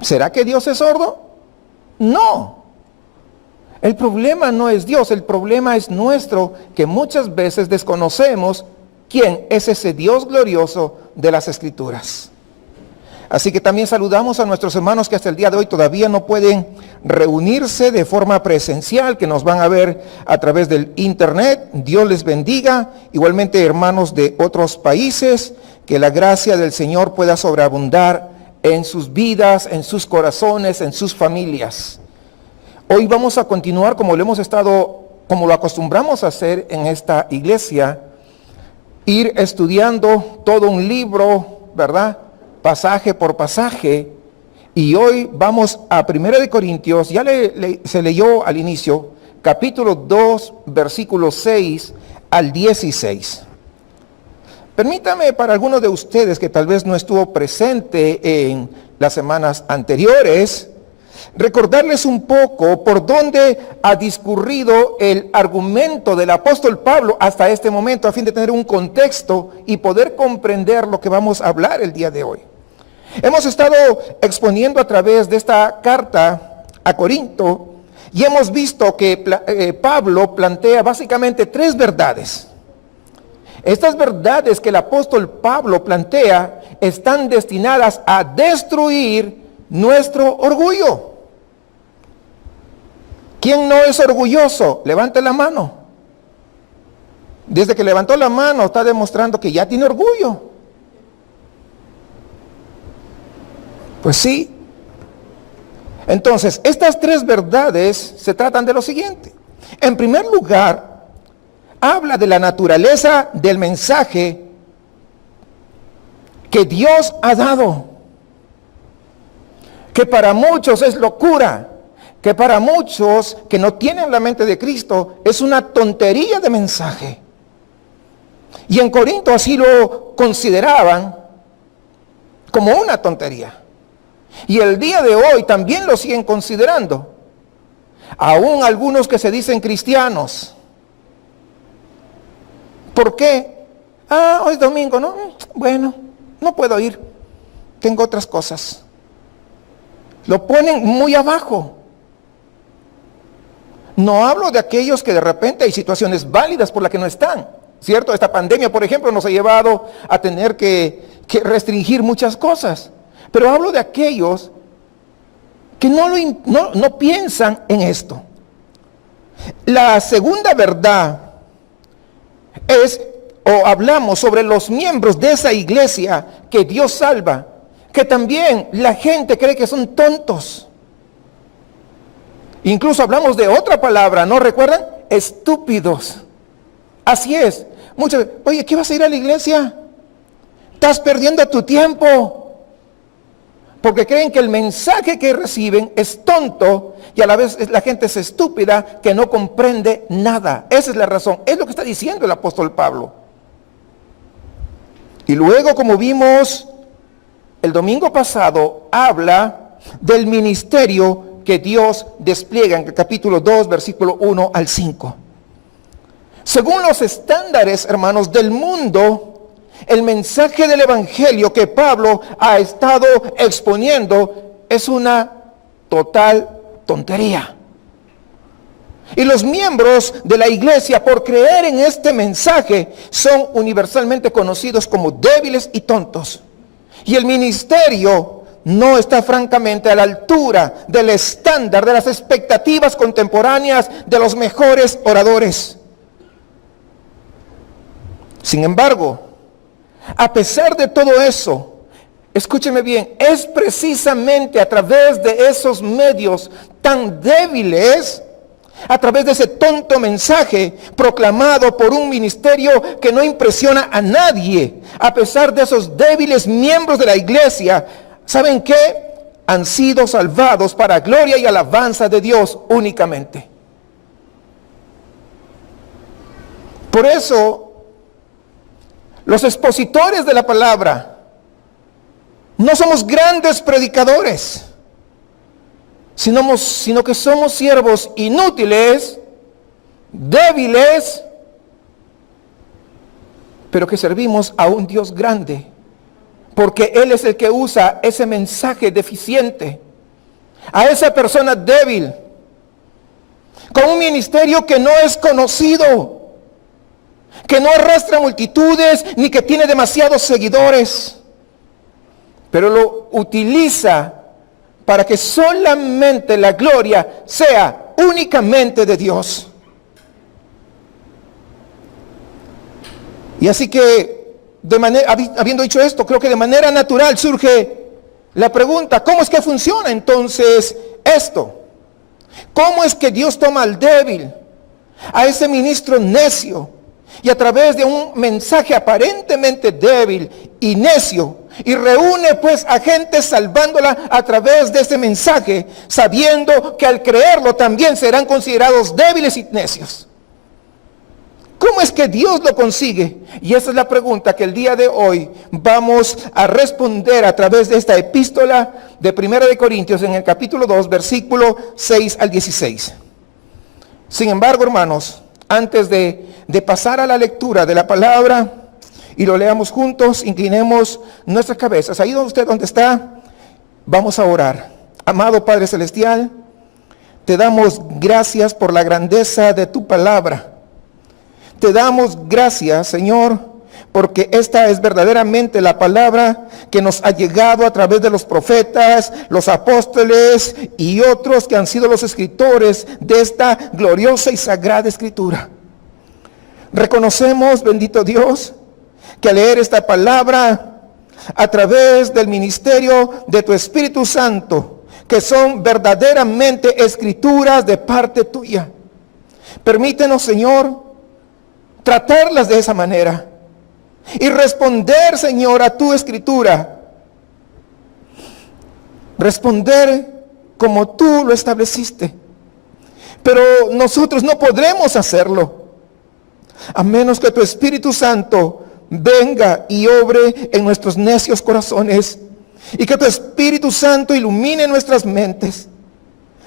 ¿Será que Dios es sordo? No. El problema no es Dios, el problema es nuestro, que muchas veces desconocemos quién es ese Dios glorioso de las Escrituras. Así que también saludamos a nuestros hermanos que hasta el día de hoy todavía no pueden reunirse de forma presencial, que nos van a ver a través del internet. Dios les bendiga. Igualmente hermanos de otros países, que la gracia del Señor pueda sobreabundar en sus vidas, en sus corazones, en sus familias. Hoy vamos a continuar como lo acostumbramos a hacer en esta iglesia, ir estudiando todo un libro, ¿verdad? Pasaje por pasaje. Y hoy vamos a 1 de Corintios, ya se leyó al inicio, capítulo 2, versículos 6 al 16. Permítame, para algunos de ustedes que tal vez no estuvo presente en las semanas anteriores, recordarles un poco por dónde ha discurrido el argumento del apóstol Pablo hasta este momento, a fin de tener un contexto y poder comprender lo que vamos a hablar el día de hoy. Hemos estado exponiendo a través de esta carta a Corinto y hemos visto que Pablo plantea básicamente 3 verdades. Estas verdades que el apóstol Pablo plantea están destinadas a destruir nuestro orgullo. ¿Quién no es orgulloso? Levante la mano. Desde que levantó la mano está demostrando que ya tiene orgullo. Pues sí. Entonces, estas 3 verdades se tratan de lo siguiente. En primer lugar, habla de la naturaleza del mensaje que Dios ha dado, que para muchos es locura, que para muchos que no tienen la mente de Cristo es una tontería de mensaje. Y en Corinto así lo consideraban como una tontería. Y el día de hoy también lo siguen considerando. Aún algunos que se dicen cristianos. ¿Por qué? Hoy es domingo, ¿no? Bueno, no puedo ir. Tengo otras cosas. Lo ponen muy abajo. No hablo de aquellos que de repente hay situaciones válidas por las que no están, ¿cierto? Esta pandemia, por ejemplo, nos ha llevado a tener que restringir muchas cosas. Pero hablo de aquellos que no piensan en esto. La segunda verdad es, o hablamos sobre los miembros de esa iglesia que Dios salva, que también la gente cree que son tontos. Incluso hablamos de otra palabra, ¿no recuerdan? Estúpidos. Así es. Muchos, oye, ¿qué vas a ir a la iglesia? Estás perdiendo tu tiempo. Porque creen que el mensaje que reciben es tonto y a la vez la gente es estúpida que no comprende nada. Esa es la razón. Es lo que está diciendo el apóstol Pablo. Y luego, como vimos el domingo pasado, habla del ministerio que Dios despliega en el capítulo 2, versículo 1 al 5. Según los estándares, hermanos, del mundo, el mensaje del evangelio que Pablo ha estado exponiendo es una total tontería. Y los miembros de la iglesia, por creer en este mensaje, son universalmente conocidos como débiles y tontos. Y el ministerio no está francamente a la altura del estándar, de las expectativas contemporáneas de los mejores oradores. Sin embargo, a pesar de todo eso, escúcheme bien, es precisamente a través de esos medios tan débiles, a través de ese tonto mensaje proclamado por un ministerio que no impresiona a nadie, a pesar de esos débiles miembros de la iglesia, ¿saben qué? Han sido salvados para gloria y alabanza de Dios únicamente. Por eso, los expositores de la palabra, no somos grandes predicadores, sino que somos siervos inútiles, débiles, pero que servimos a un Dios grande, porque Él es el que usa ese mensaje deficiente, a esa persona débil, con un ministerio que no es conocido, que no arrastra multitudes, ni que tiene demasiados seguidores, pero lo utiliza para que solamente la gloria sea únicamente de Dios. Y así que, habiendo dicho esto, creo que de manera natural surge la pregunta, ¿cómo es que funciona entonces esto? ¿Cómo es que Dios toma al débil, a ese ministro necio, y a través de un mensaje aparentemente débil y necio, y reúne pues a gente salvándola a través de ese mensaje, sabiendo que al creerlo también serán considerados débiles y necios? ¿Cómo es que Dios lo consigue? Y esa es la pregunta que el día de hoy vamos a responder a través de esta epístola de 1 de Corintios en el capítulo 2, versículo 6 al 16. Sin embargo, hermanos, antes de pasar a la lectura de la palabra y lo leamos juntos, inclinemos nuestras cabezas. Ahí donde está, vamos a orar. Amado Padre Celestial, te damos gracias por la grandeza de tu palabra. Te damos gracias, Señor, porque esta es verdaderamente la palabra que nos ha llegado a través de los profetas, los apóstoles y otros que han sido los escritores de esta gloriosa y sagrada escritura. Reconocemos, bendito Dios, que al leer esta palabra a través del ministerio de tu Espíritu Santo, que son verdaderamente escrituras de parte tuya, permítenos, Señor, tratarlas de esa manera y responder, Señor, a tu escritura. Responder como tú lo estableciste. Pero nosotros no podremos hacerlo a menos que tu Espíritu Santo venga y obre en nuestros necios corazones y que tu Espíritu Santo ilumine nuestras mentes.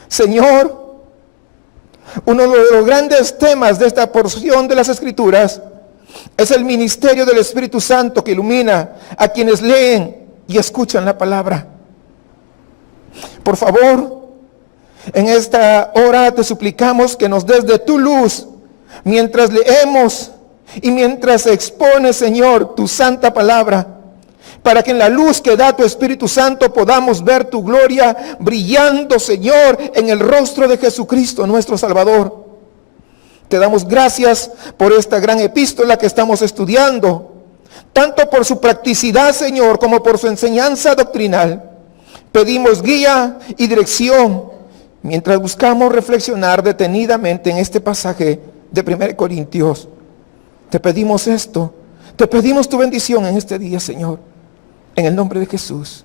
Señor, uno de los grandes temas de esta porción de las Escrituras es el ministerio del Espíritu Santo que ilumina a quienes leen y escuchan la palabra. Por favor, en esta hora te suplicamos que nos des de tu luz mientras leemos y mientras expone, Señor, tu santa palabra, para que en la luz que da tu Espíritu Santo podamos ver tu gloria brillando, Señor, en el rostro de Jesucristo, nuestro Salvador. Te damos gracias por esta gran epístola que estamos estudiando, tanto por su practicidad, Señor, como por su enseñanza doctrinal. Pedimos guía y dirección mientras buscamos reflexionar detenidamente en este pasaje de 1 Corintios. Te pedimos esto, te pedimos tu bendición en este día, Señor, en el nombre de Jesús.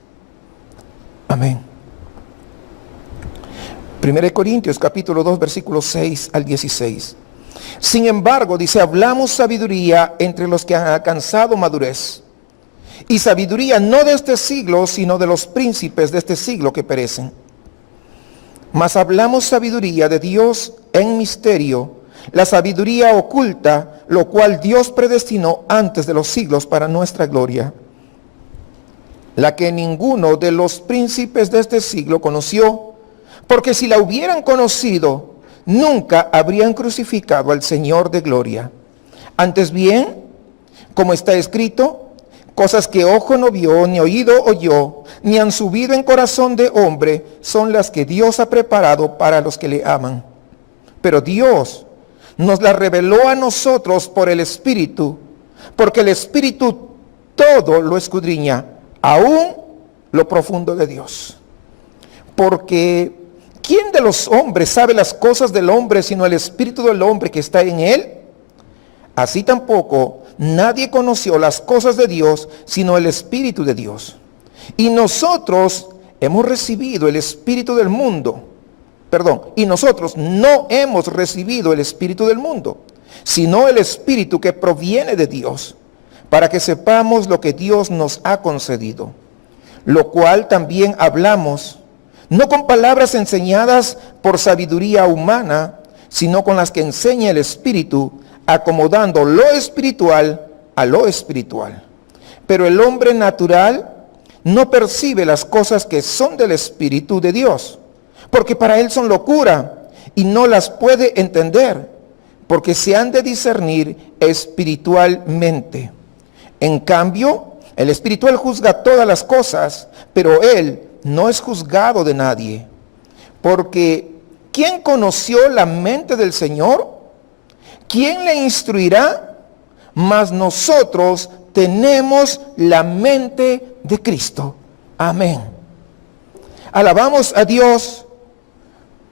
Amén. 1 Corintios capítulo 2 versículos 6 al 16. Sin embargo, dice, hablamos sabiduría entre los que han alcanzado madurez, y sabiduría no de este siglo, sino de los príncipes de este siglo que perecen. Mas hablamos sabiduría de Dios en misterio, la sabiduría oculta, lo cual Dios predestinó antes de los siglos para nuestra gloria, la que ninguno de los príncipes de este siglo conoció, porque si la hubieran conocido, nunca habrían crucificado al Señor de gloria. Antes bien, como está escrito, cosas que ojo no vio, ni oído oyó, ni han subido en corazón de hombre, son las que Dios ha preparado para los que le aman. Pero Dios nos las reveló a nosotros por el Espíritu, porque el Espíritu todo lo escudriña, aún lo profundo de Dios. Porque ¿quién de los hombres sabe las cosas del hombre sino el Espíritu del hombre que está en él? Así tampoco nadie conoció las cosas de Dios sino el Espíritu de Dios. Y nosotros hemos recibido el Espíritu del mundo. Y nosotros no hemos recibido el Espíritu del mundo, sino el Espíritu que proviene de Dios, para que sepamos lo que Dios nos ha concedido, lo cual también hablamos, no con palabras enseñadas por sabiduría humana, sino con las que enseña el Espíritu, acomodando lo espiritual a lo espiritual. Pero el hombre natural no percibe las cosas que son del Espíritu de Dios, porque para él son locura y no las puede entender, porque se han de discernir espiritualmente. En cambio, el espiritual juzga todas las cosas, pero él no es juzgado de nadie. Porque ¿quién conoció la mente del Señor? ¿Quién le instruirá? Mas nosotros tenemos la mente de Cristo. Amén. Alabamos a Dios,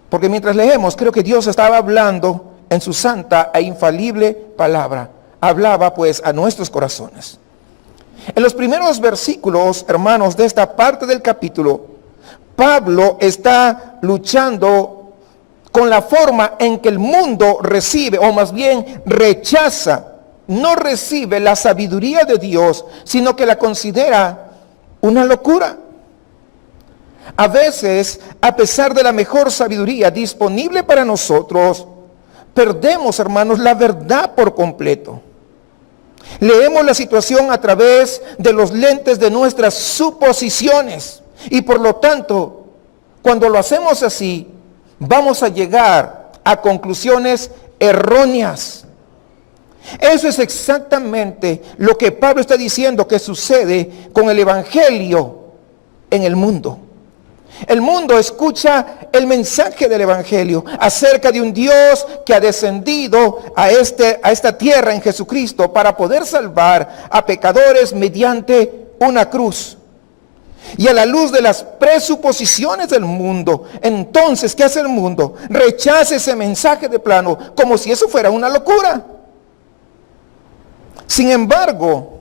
porque mientras leemos, creo que Dios estaba hablando en su santa e infalible palabra. Hablaba pues a nuestros corazones. En los primeros versículos, hermanos, de esta parte del capítulo, Pablo está luchando con la forma en que el mundo recibe, o más bien rechaza, no recibe la sabiduría de Dios, sino que la considera una locura. A veces, a pesar de la mejor sabiduría disponible para nosotros, perdemos, hermanos, la verdad por completo. Leemos la situación a través de los lentes de nuestras suposiciones y por lo tanto, cuando lo hacemos así, vamos a llegar a conclusiones erróneas. Eso es exactamente lo que Pablo está diciendo que sucede con el Evangelio en el mundo. El mundo escucha el mensaje del Evangelio acerca de un Dios que ha descendido a esta tierra en Jesucristo para poder salvar a pecadores mediante una cruz. Y a la luz de las presuposiciones del mundo, entonces, ¿qué hace el mundo? Rechaza ese mensaje de plano como si eso fuera una locura. Sin embargo,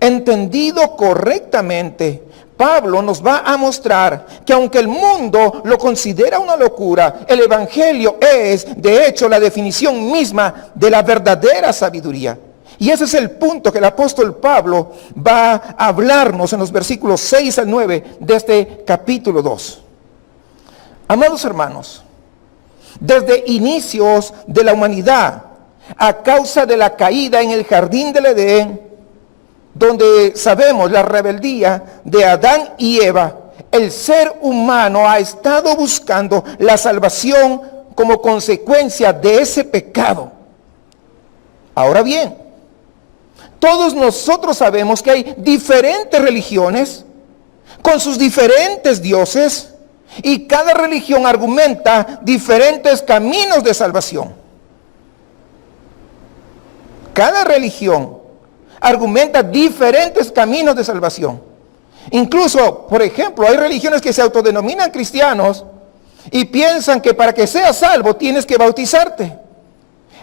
entendido correctamente, Pablo nos va a mostrar que aunque el mundo lo considera una locura, el Evangelio es, de hecho, la definición misma de la verdadera sabiduría. Y ese es el punto que el apóstol Pablo va a hablarnos en los versículos 6 al 9 de este capítulo 2. Amados hermanos, desde inicios de la humanidad, a causa de la caída en el jardín del Edén, donde sabemos la rebeldía de Adán y Eva, el ser humano ha estado buscando la salvación como consecuencia de ese pecado. Ahora bien, todos nosotros sabemos que hay diferentes religiones con sus diferentes dioses y cada religión argumenta diferentes caminos de salvación. Cada religión argumenta diferentes caminos de salvación. Incluso, por ejemplo, hay religiones que se autodenominan cristianos y piensan que para que seas salvo tienes que bautizarte.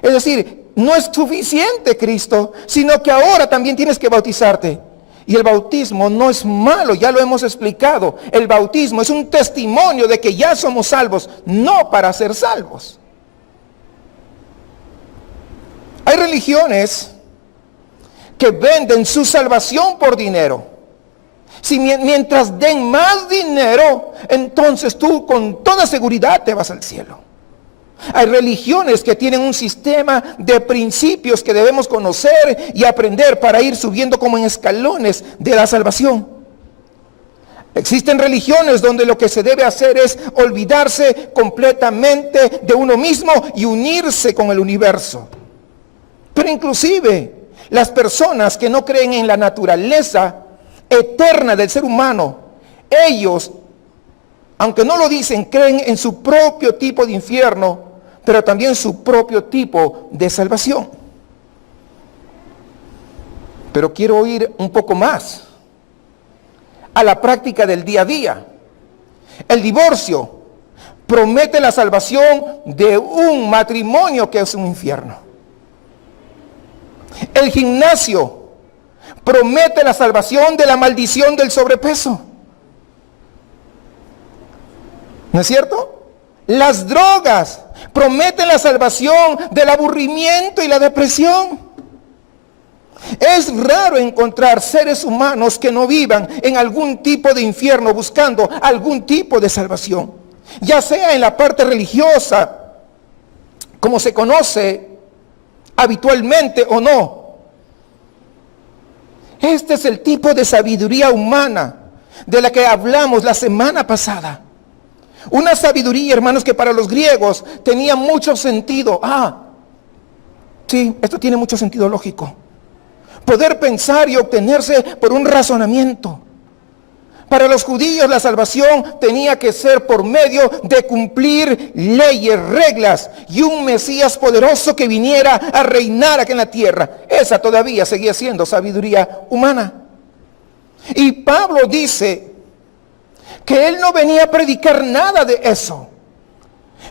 Es decir, no es suficiente Cristo, sino que ahora también tienes que bautizarte. Y el bautismo no es malo, ya lo hemos explicado. El bautismo es un testimonio de que ya somos salvos, no para ser salvos. Hay religiones que venden su salvación por dinero. Si mientras den más dinero, entonces tú con toda seguridad te vas al cielo. Hay religiones que tienen un sistema de principios que debemos conocer y aprender para ir subiendo como en escalones de la salvación. Existen religiones donde lo que se debe hacer es olvidarse completamente de uno mismo y unirse con el universo. Pero inclusive las personas que no creen en la naturaleza eterna del ser humano, ellos, aunque no lo dicen, creen en su propio tipo de infierno, pero también su propio tipo de salvación. Pero quiero ir un poco más a la práctica del día a día. El divorcio promete la salvación de un matrimonio que es un infierno. El gimnasio promete la salvación de la maldición del sobrepeso. ¿No es cierto? Las drogas prometen la salvación del aburrimiento y la depresión. Es raro encontrar seres humanos que no vivan en algún tipo de infierno buscando algún tipo de salvación, ya sea en la parte religiosa, como se conoce habitualmente o no. Este es el tipo de sabiduría humana de la que hablamos la semana pasada. Una sabiduría, hermanos, que para los griegos tenía mucho sentido. Sí, esto tiene mucho sentido lógico. Poder pensar y obtenerse por un razonamiento. Para los judíos la salvación tenía que ser por medio de cumplir leyes, reglas y un Mesías poderoso que viniera a reinar aquí en la tierra. Esa todavía seguía siendo sabiduría humana. Y Pablo dice que él no venía a predicar nada de eso.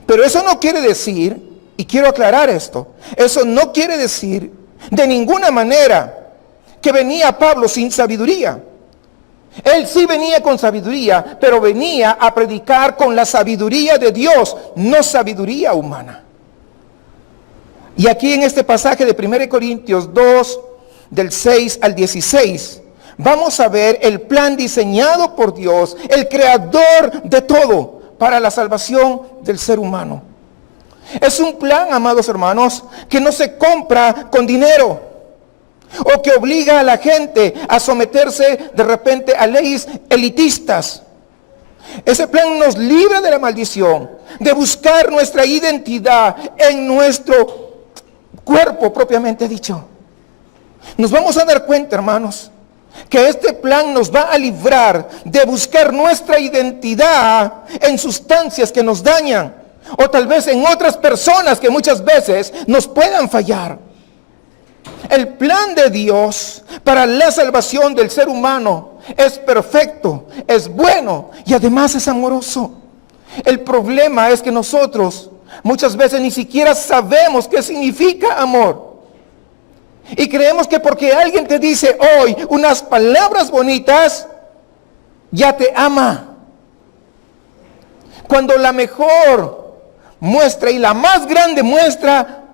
Pero eso no quiere decir, y quiero aclarar esto, eso no quiere decir de ninguna manera que venía Pablo sin sabiduría. Él sí venía con sabiduría, pero venía a predicar con la sabiduría de Dios, no sabiduría humana. Y aquí en este pasaje de 1 Corintios 2, del 6 al 16, vamos a ver el plan diseñado por Dios, el creador de todo, para la salvación del ser humano. Es un plan, amados hermanos, que no se compra con dinero, o que obliga a la gente a someterse de repente a leyes elitistas. Ese plan nos libra de la maldición, de buscar nuestra identidad en nuestro cuerpo propiamente dicho. Nos vamos a dar cuenta, hermanos, que este plan nos va a librar de buscar nuestra identidad en sustancias que nos dañan, o tal vez en otras personas que muchas veces nos puedan fallar. El plan de Dios para la salvación del ser humano es perfecto, es bueno y además es amoroso. El problema es que nosotros muchas veces ni siquiera sabemos qué significa amor. Y creemos que porque alguien te dice hoy unas palabras bonitas, ya te ama. Cuando la mejor muestra y la más grande muestra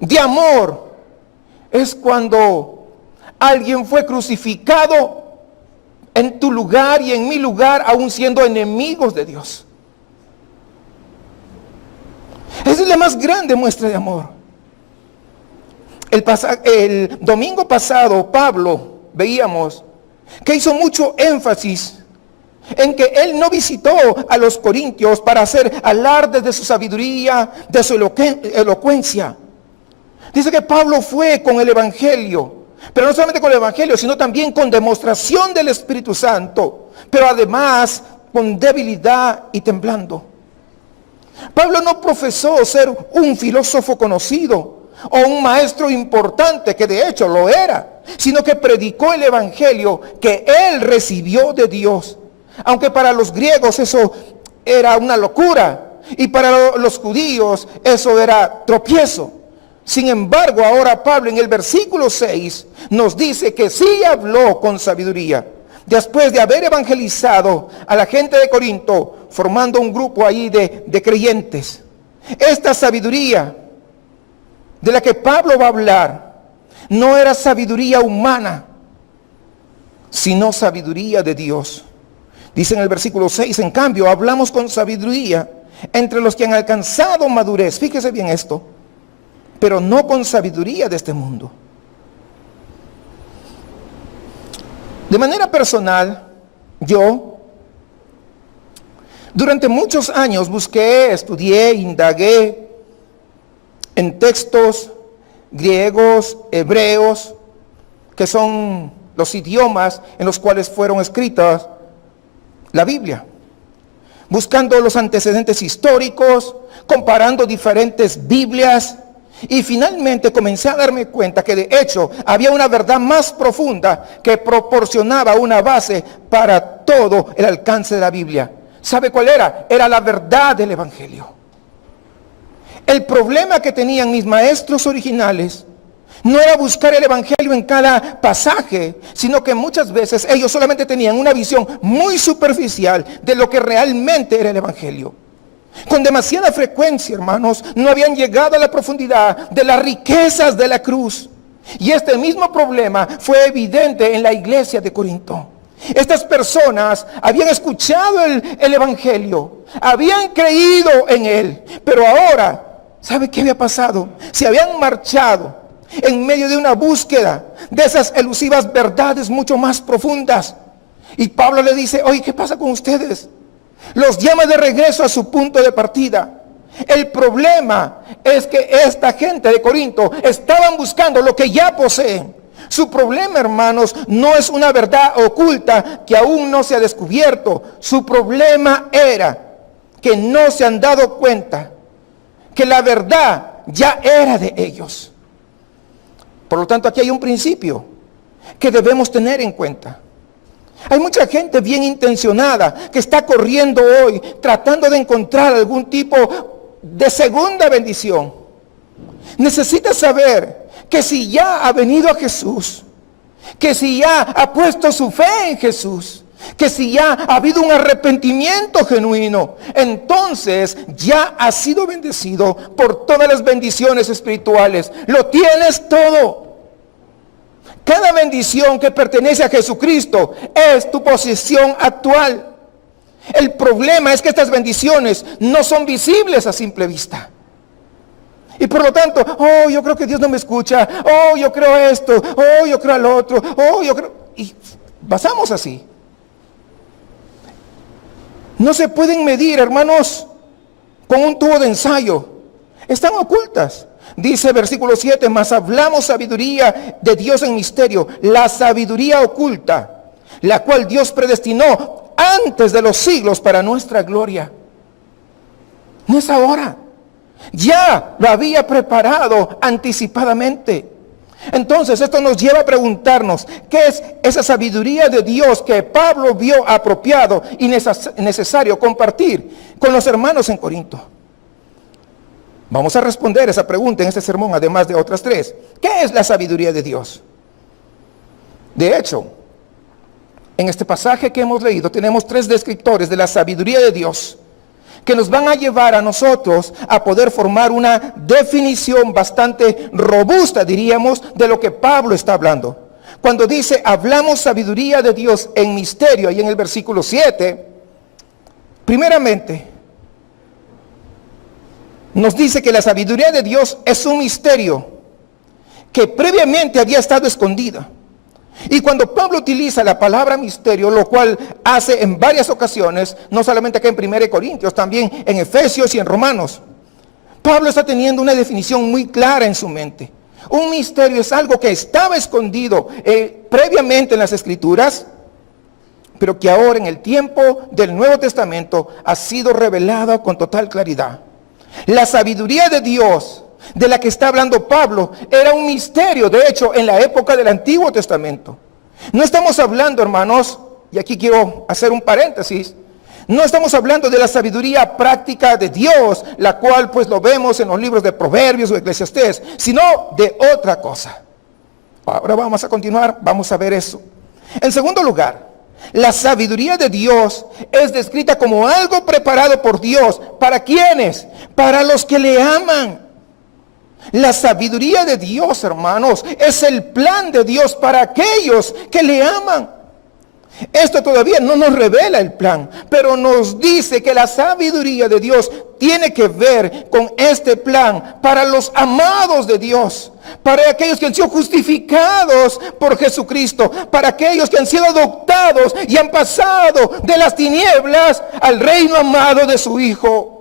de amor es cuando alguien fue crucificado en tu lugar y en mi lugar, aún siendo enemigos de Dios. Esa es la más grande muestra de amor. El domingo pasado, Pablo, veíamos que hizo mucho énfasis en que él no visitó a los corintios para hacer alarde de su sabiduría, de su elocuencia. Dice que Pablo fue con el Evangelio, pero no solamente con el Evangelio, sino también con demostración del Espíritu Santo, pero además con debilidad y temblando. Pablo no profesó ser un filósofo conocido o un maestro importante, que de hecho lo era, sino que predicó el Evangelio que él recibió de Dios. Aunque para los griegos eso era una locura y para los judíos eso era tropiezo. Sin embargo, ahora Pablo en el versículo 6 nos dice que sí habló con sabiduría, después de haber evangelizado a la gente de Corinto, formando un grupo ahí de creyentes. Esta sabiduría de la que Pablo va a hablar no era sabiduría humana, sino sabiduría de Dios. Dice en el versículo 6, en cambio, hablamos con sabiduría entre los que han alcanzado madurez. Fíjese bien esto. Pero no con sabiduría de este mundo. De manera personal, yo durante muchos años busqué, estudié, indagué en textos griegos, hebreos, que son los idiomas en los cuales fueron escritas la Biblia. Buscando los antecedentes históricos, comparando diferentes Biblias. Y finalmente comencé a darme cuenta que de hecho había una verdad más profunda que proporcionaba una base para todo el alcance de la Biblia. ¿Sabe cuál era? Era la verdad del Evangelio. El problema que tenían mis maestros originales no era buscar el Evangelio en cada pasaje, sino que muchas veces ellos solamente tenían una visión muy superficial de lo que realmente era el Evangelio. Con demasiada frecuencia, hermanos, no habían llegado a la profundidad de las riquezas de la cruz Y este mismo problema fue evidente en la iglesia de Corinto. Estas personas habían escuchado el evangelio, habían creído en él, pero ahora, ¿sabe qué había pasado? Se habían marchado en medio de una búsqueda de esas elusivas verdades mucho más profundas. Y Pablo le dice, oye, ¿qué pasa con ustedes? Los llama de regreso a su punto de partida. El problema es que esta gente de Corinto estaban buscando lo que ya poseen. Su problema, hermanos, no es una verdad oculta que aún no se ha descubierto. Su problema era que no se han dado cuenta que la verdad ya era de ellos. Por lo tanto, aquí hay un principio que debemos tener en cuenta. Hay mucha gente bien intencionada que está corriendo hoy tratando de encontrar algún tipo de segunda bendición. Necesita saber que si ya ha venido a Jesús, que si ya ha puesto su fe en Jesús, que si ya ha habido un arrepentimiento genuino, entonces ya ha sido bendecido por todas las bendiciones espirituales. Lo tienes todo. Cada bendición que pertenece a Jesucristo es tu posesión actual. El problema es que estas bendiciones no son visibles a simple vista. Y por lo tanto, oh, yo creo que Dios no me escucha, oh, yo creo esto, oh, yo creo al otro, oh, yo creo... Y pasamos así. No se pueden medir, hermanos, con un tubo de ensayo. Están ocultas. Dice versículo 7, mas hablamos sabiduría de Dios en misterio, la sabiduría oculta, la cual Dios predestinó antes de los siglos para nuestra gloria. No es ahora. Ya lo había preparado anticipadamente. Entonces esto nos lleva a preguntarnos, ¿qué es esa sabiduría de Dios que Pablo vio apropiado y necesario compartir con los hermanos en Corinto? Vamos a responder esa pregunta en este sermón, además de otras tres. ¿Qué es la sabiduría de Dios? De hecho, en este pasaje que hemos leído tenemos tres descriptores de la sabiduría de Dios que nos van a llevar a nosotros a poder formar una definición bastante robusta, diríamos, de lo que Pablo está hablando. Cuando dice, hablamos sabiduría de Dios en misterio, y en el versículo 7, primeramente, nos dice que la sabiduría de Dios es un misterio que previamente había estado escondida. Y cuando Pablo utiliza la palabra misterio, lo cual hace en varias ocasiones, no solamente acá en 1 Corintios, también en Efesios y en Romanos, Pablo está teniendo una definición muy clara en su mente. Un misterio es algo que estaba escondido previamente en las Escrituras, pero que ahora en el tiempo del Nuevo Testamento ha sido revelado con total claridad. La sabiduría de Dios de la que está hablando Pablo era un misterio, de hecho, en la época del Antiguo Testamento. No estamos hablando, hermanos, y aquí quiero hacer un paréntesis, no estamos hablando de la sabiduría práctica de Dios, la cual pues lo vemos en los libros de Proverbios o Eclesiastés, sino de otra cosa. Ahora vamos a continuar, vamos a ver eso. En segundo lugar, la sabiduría de Dios es descrita como algo preparado por Dios. ¿Para quiénes? Para los que le aman. La sabiduría de Dios, hermanos, es el plan de Dios para aquellos que le aman. Esto todavía no nos revela el plan, pero nos dice que la sabiduría de Dios tiene que ver con este plan para los amados de Dios, para aquellos que han sido justificados por Jesucristo, para aquellos que han sido adoptados y han pasado de las tinieblas al reino amado de su Hijo.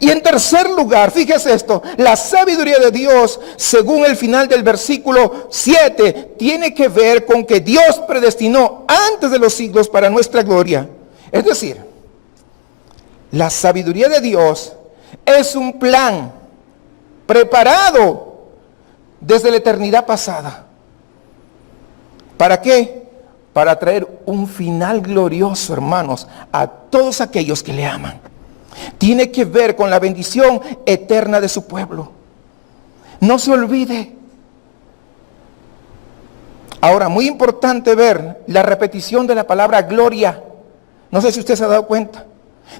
Y en tercer lugar, fíjese esto, la sabiduría de Dios, según el final del versículo 7, tiene que ver con que Dios predestinó antes de los siglos para nuestra gloria. Es decir, la sabiduría de Dios es un plan preparado desde la eternidad pasada. ¿Para qué? Para traer un final glorioso, hermanos, a todos aquellos que le aman. Tiene que ver con la bendición eterna de su pueblo. No se olvide. Ahora, muy importante ver la repetición de la palabra gloria. No sé si usted se ha dado cuenta.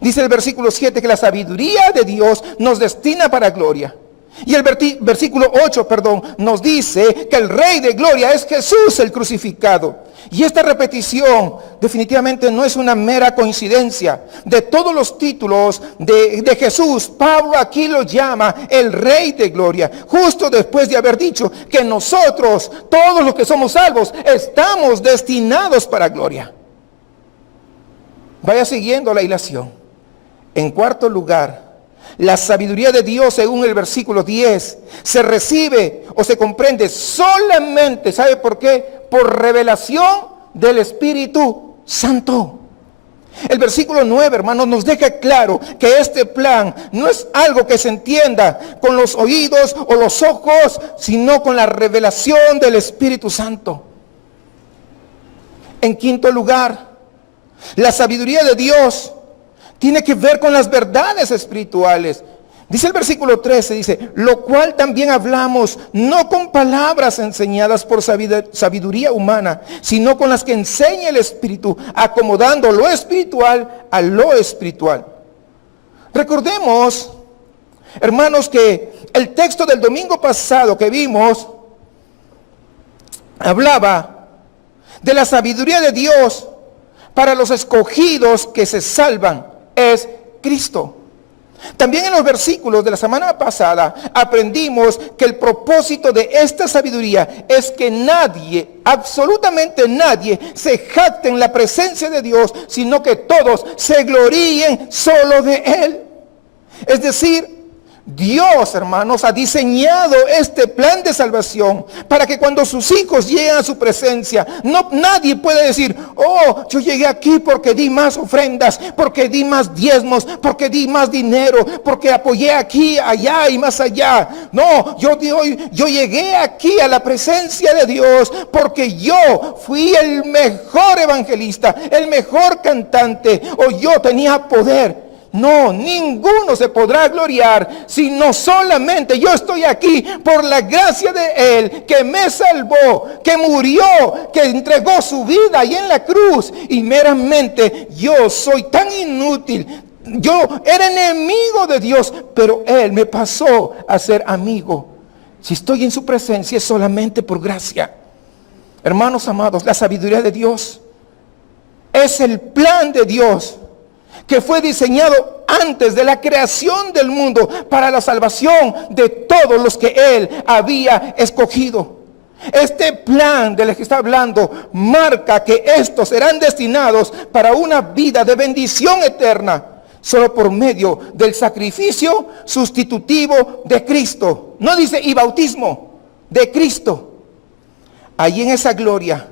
Dice el versículo 7 que la sabiduría de Dios nos destina para gloria. Y el versículo 8, nos dice que el Rey de Gloria es Jesús el crucificado. Y esta repetición definitivamente no es una mera coincidencia. De todos los títulos de Jesús, Pablo aquí lo llama el Rey de Gloria, justo después de haber dicho que nosotros, todos los que somos salvos, estamos destinados para gloria. Vaya siguiendo la hilación. En cuarto lugar, la sabiduría de Dios, según el versículo 10, se recibe o se comprende solamente, ¿sabe por qué? Por revelación del Espíritu Santo. El versículo 9, hermanos, nos deja claro que este plan no es algo que se entienda con los oídos o los ojos, sino con la revelación del Espíritu Santo. En quinto lugar, la sabiduría de Dios tiene que ver con las verdades espirituales. Dice el versículo 13, dice, lo cual también hablamos, no con palabras enseñadas por sabiduría humana, sino con las que enseña el Espíritu, acomodando lo espiritual a lo espiritual. Recordemos, hermanos, que el texto del domingo pasado que vimos, hablaba de la sabiduría de Dios para los escogidos que se salvan. Es Cristo. También en los versículos de la semana pasada aprendimos que el propósito de esta sabiduría es que nadie, absolutamente nadie, se jacte en la presencia de Dios, sino que todos se gloríen solo de Él. Es decir, Dios, hermanos, ha diseñado este plan de salvación para que cuando sus hijos lleguen a su presencia, nadie puede decir, oh, yo llegué aquí porque di más ofrendas, porque di más diezmos, porque di más dinero, porque apoyé aquí, allá y más allá. No, yo llegué aquí a la presencia de Dios porque yo fui el mejor evangelista, el mejor cantante, o yo tenía poder. No, ninguno se podrá gloriar, sino solamente yo estoy aquí por la gracia de Él, que me salvó, que murió, que entregó su vida ahí en la cruz. Y meramente yo soy tan inútil. Yo era enemigo de Dios, pero Él me pasó a ser amigo. Si estoy en su presencia es solamente por gracia. Hermanos amados, la sabiduría de Dios es el plan de Dios, que fue diseñado antes de la creación del mundo para la salvación de todos los que Él había escogido. Este plan del que está hablando marca que estos serán destinados para una vida de bendición eterna, solo por medio del sacrificio sustitutivo de Cristo. No dice y bautismo, de Cristo. Allí en esa gloria,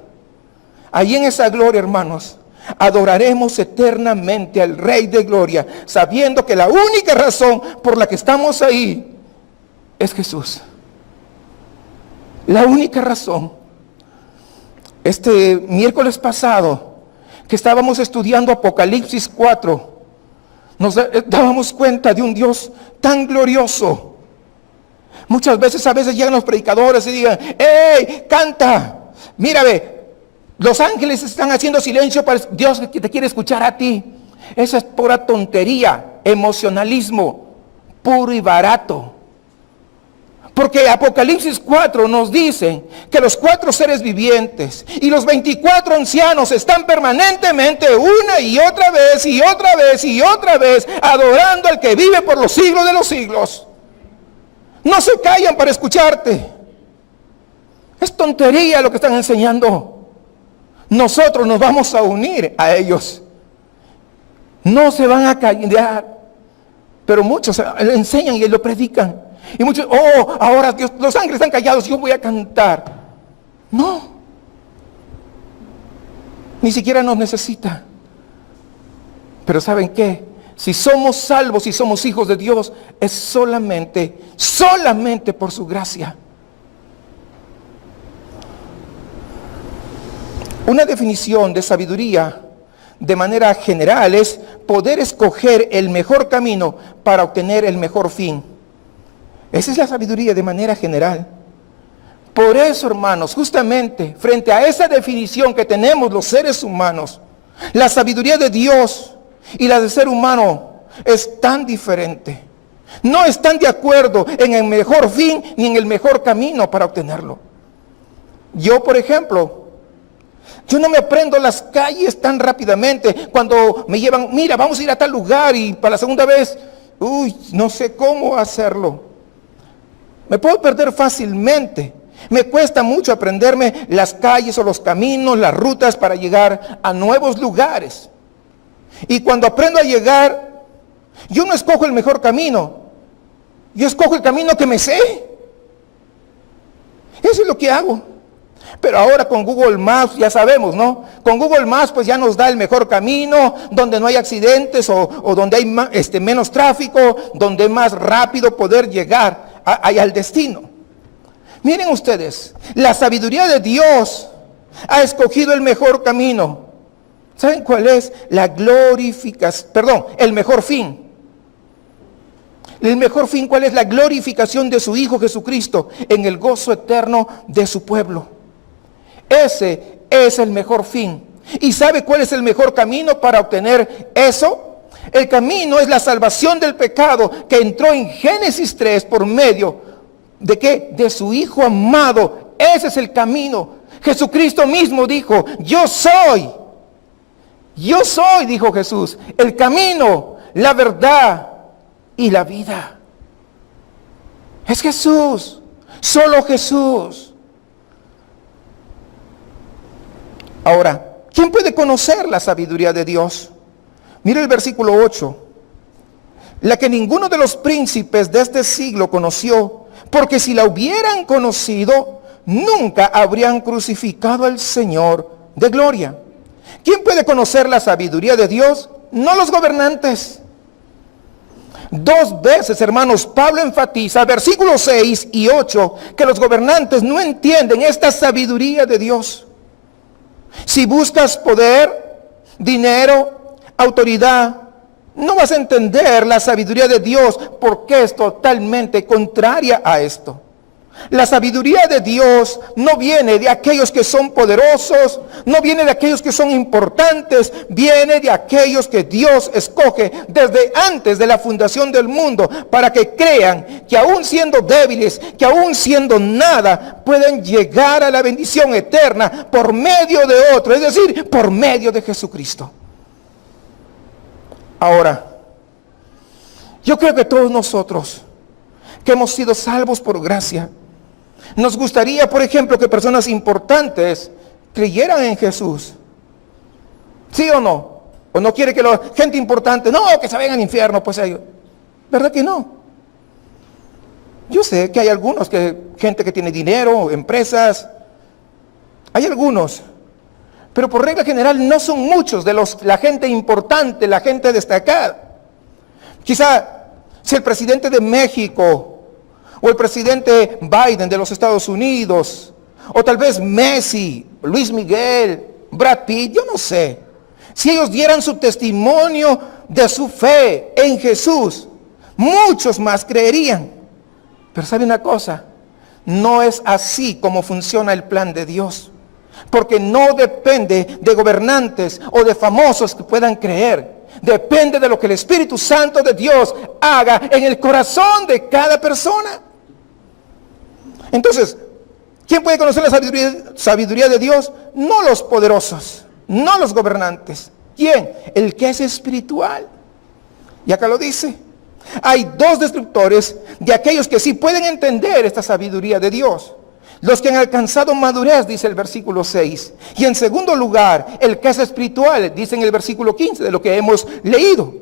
hermanos, adoraremos eternamente al Rey de Gloria, sabiendo que la única razón por la que estamos ahí es Jesús. La única razón. Este miércoles pasado, que estábamos estudiando Apocalipsis 4, nos dábamos cuenta de un Dios tan glorioso. Muchas veces, llegan los predicadores y digan, ¡hey, canta! Mírame, los ángeles están haciendo silencio para Dios que te quiere escuchar a ti. Esa es pura tontería, emocionalismo, puro y barato. Porque Apocalipsis 4 nos dice que los 4 seres vivientes y los 24 ancianos están permanentemente una y otra vez y otra vez y otra vez adorando al que vive por los siglos de los siglos. No se callan para escucharte. Es tontería lo que están enseñando. Nosotros nos vamos a unir a ellos. No se van a callar. Pero muchos le enseñan y lo predican. Y muchos, oh, ahora Dios, los ángeles están callados, yo voy a cantar. No. Ni siquiera nos necesita. Pero ¿saben qué? Si somos salvos y somos hijos de Dios, es solamente por su gracia. Una definición de sabiduría de manera general es poder escoger el mejor camino para obtener el mejor fin. Esa es la sabiduría de manera general. Por eso, hermanos, justamente frente a esa definición que tenemos los seres humanos, la sabiduría de Dios y la del ser humano es tan diferente. No están de acuerdo en el mejor fin ni en el mejor camino para obtenerlo. Yo, por ejemplo, yo no me aprendo las calles tan rápidamente. Cuando me llevan, mira, vamos a ir a tal lugar, y para la segunda vez, no sé cómo hacerlo. Me puedo perder fácilmente. Me cuesta mucho aprenderme las calles o los caminos, las rutas para llegar a nuevos lugares. Y cuando aprendo a llegar, yo no escojo el mejor camino. Yo escojo el camino que me sé. Eso es lo que hago. Pero ahora con Google Maps ya sabemos, ¿no? Con Google Maps pues ya nos da el mejor camino, donde no hay accidentes o donde hay menos tráfico, donde es más rápido poder llegar al destino. Miren ustedes, la sabiduría de Dios ha escogido el mejor camino. ¿Saben cuál es? El mejor fin. El mejor fin, ¿cuál es? La glorificación de su Hijo Jesucristo en el gozo eterno de su pueblo. Ese es el mejor fin. ¿Y sabe cuál es el mejor camino para obtener eso? El camino es la salvación del pecado que entró en Génesis 3 por medio ¿de qué? De su Hijo amado. Ese es el camino. Jesucristo mismo dijo, yo soy, dijo Jesús, el camino, la verdad y la vida. Es Jesús, solo Jesús. Ahora, ¿quién puede conocer la sabiduría de Dios? Mira el versículo 8. La que ninguno de los príncipes de este siglo conoció, porque si la hubieran conocido, nunca habrían crucificado al Señor de gloria. ¿Quién puede conocer la sabiduría de Dios? No los gobernantes. 2 veces, hermanos, Pablo enfatiza, versículos 6 y 8, que los gobernantes no entienden esta sabiduría de Dios. Si buscas poder, dinero, autoridad, no vas a entender la sabiduría de Dios porque es totalmente contraria a esto. La sabiduría de Dios no viene de aquellos que son poderosos, no viene de aquellos que son importantes, viene de aquellos que Dios escoge desde antes de la fundación del mundo para que crean que aún siendo débiles, que aún siendo nada, pueden llegar a la bendición eterna por medio de otro, es decir, por medio de Jesucristo. Ahora, yo creo que todos nosotros que hemos sido salvos por gracia, nos gustaría, por ejemplo, que personas importantes creyeran en Jesús. ¿Sí o no? ¿O no quiere que la gente importante, no, que se vayan al infierno? Pues ellos, ¿verdad que no? Yo sé que hay algunos, gente que tiene dinero, empresas, hay algunos, pero por regla general no son muchos de la gente importante, la gente destacada. Quizá si el presidente de México o el presidente Biden de los Estados Unidos, o tal vez Messi, Luis Miguel, Brad Pitt, yo no sé. Si ellos dieran su testimonio de su fe en Jesús, muchos más creerían. Pero ¿sabe una cosa? No es así como funciona el plan de Dios. Porque no depende de gobernantes o de famosos que puedan creer. Depende de lo que el Espíritu Santo de Dios haga en el corazón de cada persona. Entonces, ¿quién puede conocer la sabiduría de Dios? No los poderosos, no los gobernantes. ¿Quién? El que es espiritual. Y acá lo dice. Hay 2 descriptores de aquellos que sí pueden entender esta sabiduría de Dios. Los que han alcanzado madurez, dice el versículo 6. Y en segundo lugar, el que es espiritual, dice en el versículo 15 de lo que hemos leído.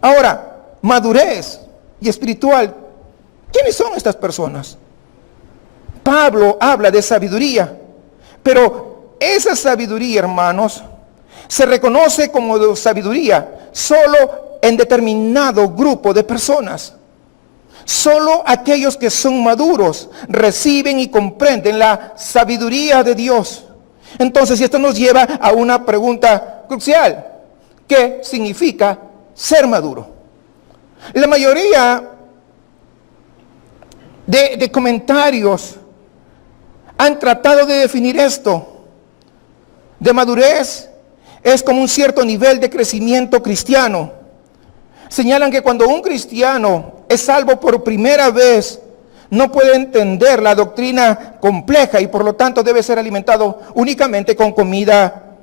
Ahora, madurez y espiritual, ¿quiénes son estas personas? Pablo habla de sabiduría, pero esa sabiduría, hermanos, se reconoce como de sabiduría solo en determinado grupo de personas. Solo aquellos que son maduros reciben y comprenden la sabiduría de Dios. Entonces, esto nos lleva a una pregunta crucial. ¿Qué significa ser maduro? La mayoría de comentarios han tratado de definir esto. De madurez es como un cierto nivel de crecimiento cristiano. señalan que cuando un cristiano es salvo por primera vez, no puede entender la doctrina compleja y por lo tanto debe ser alimentado únicamente con comida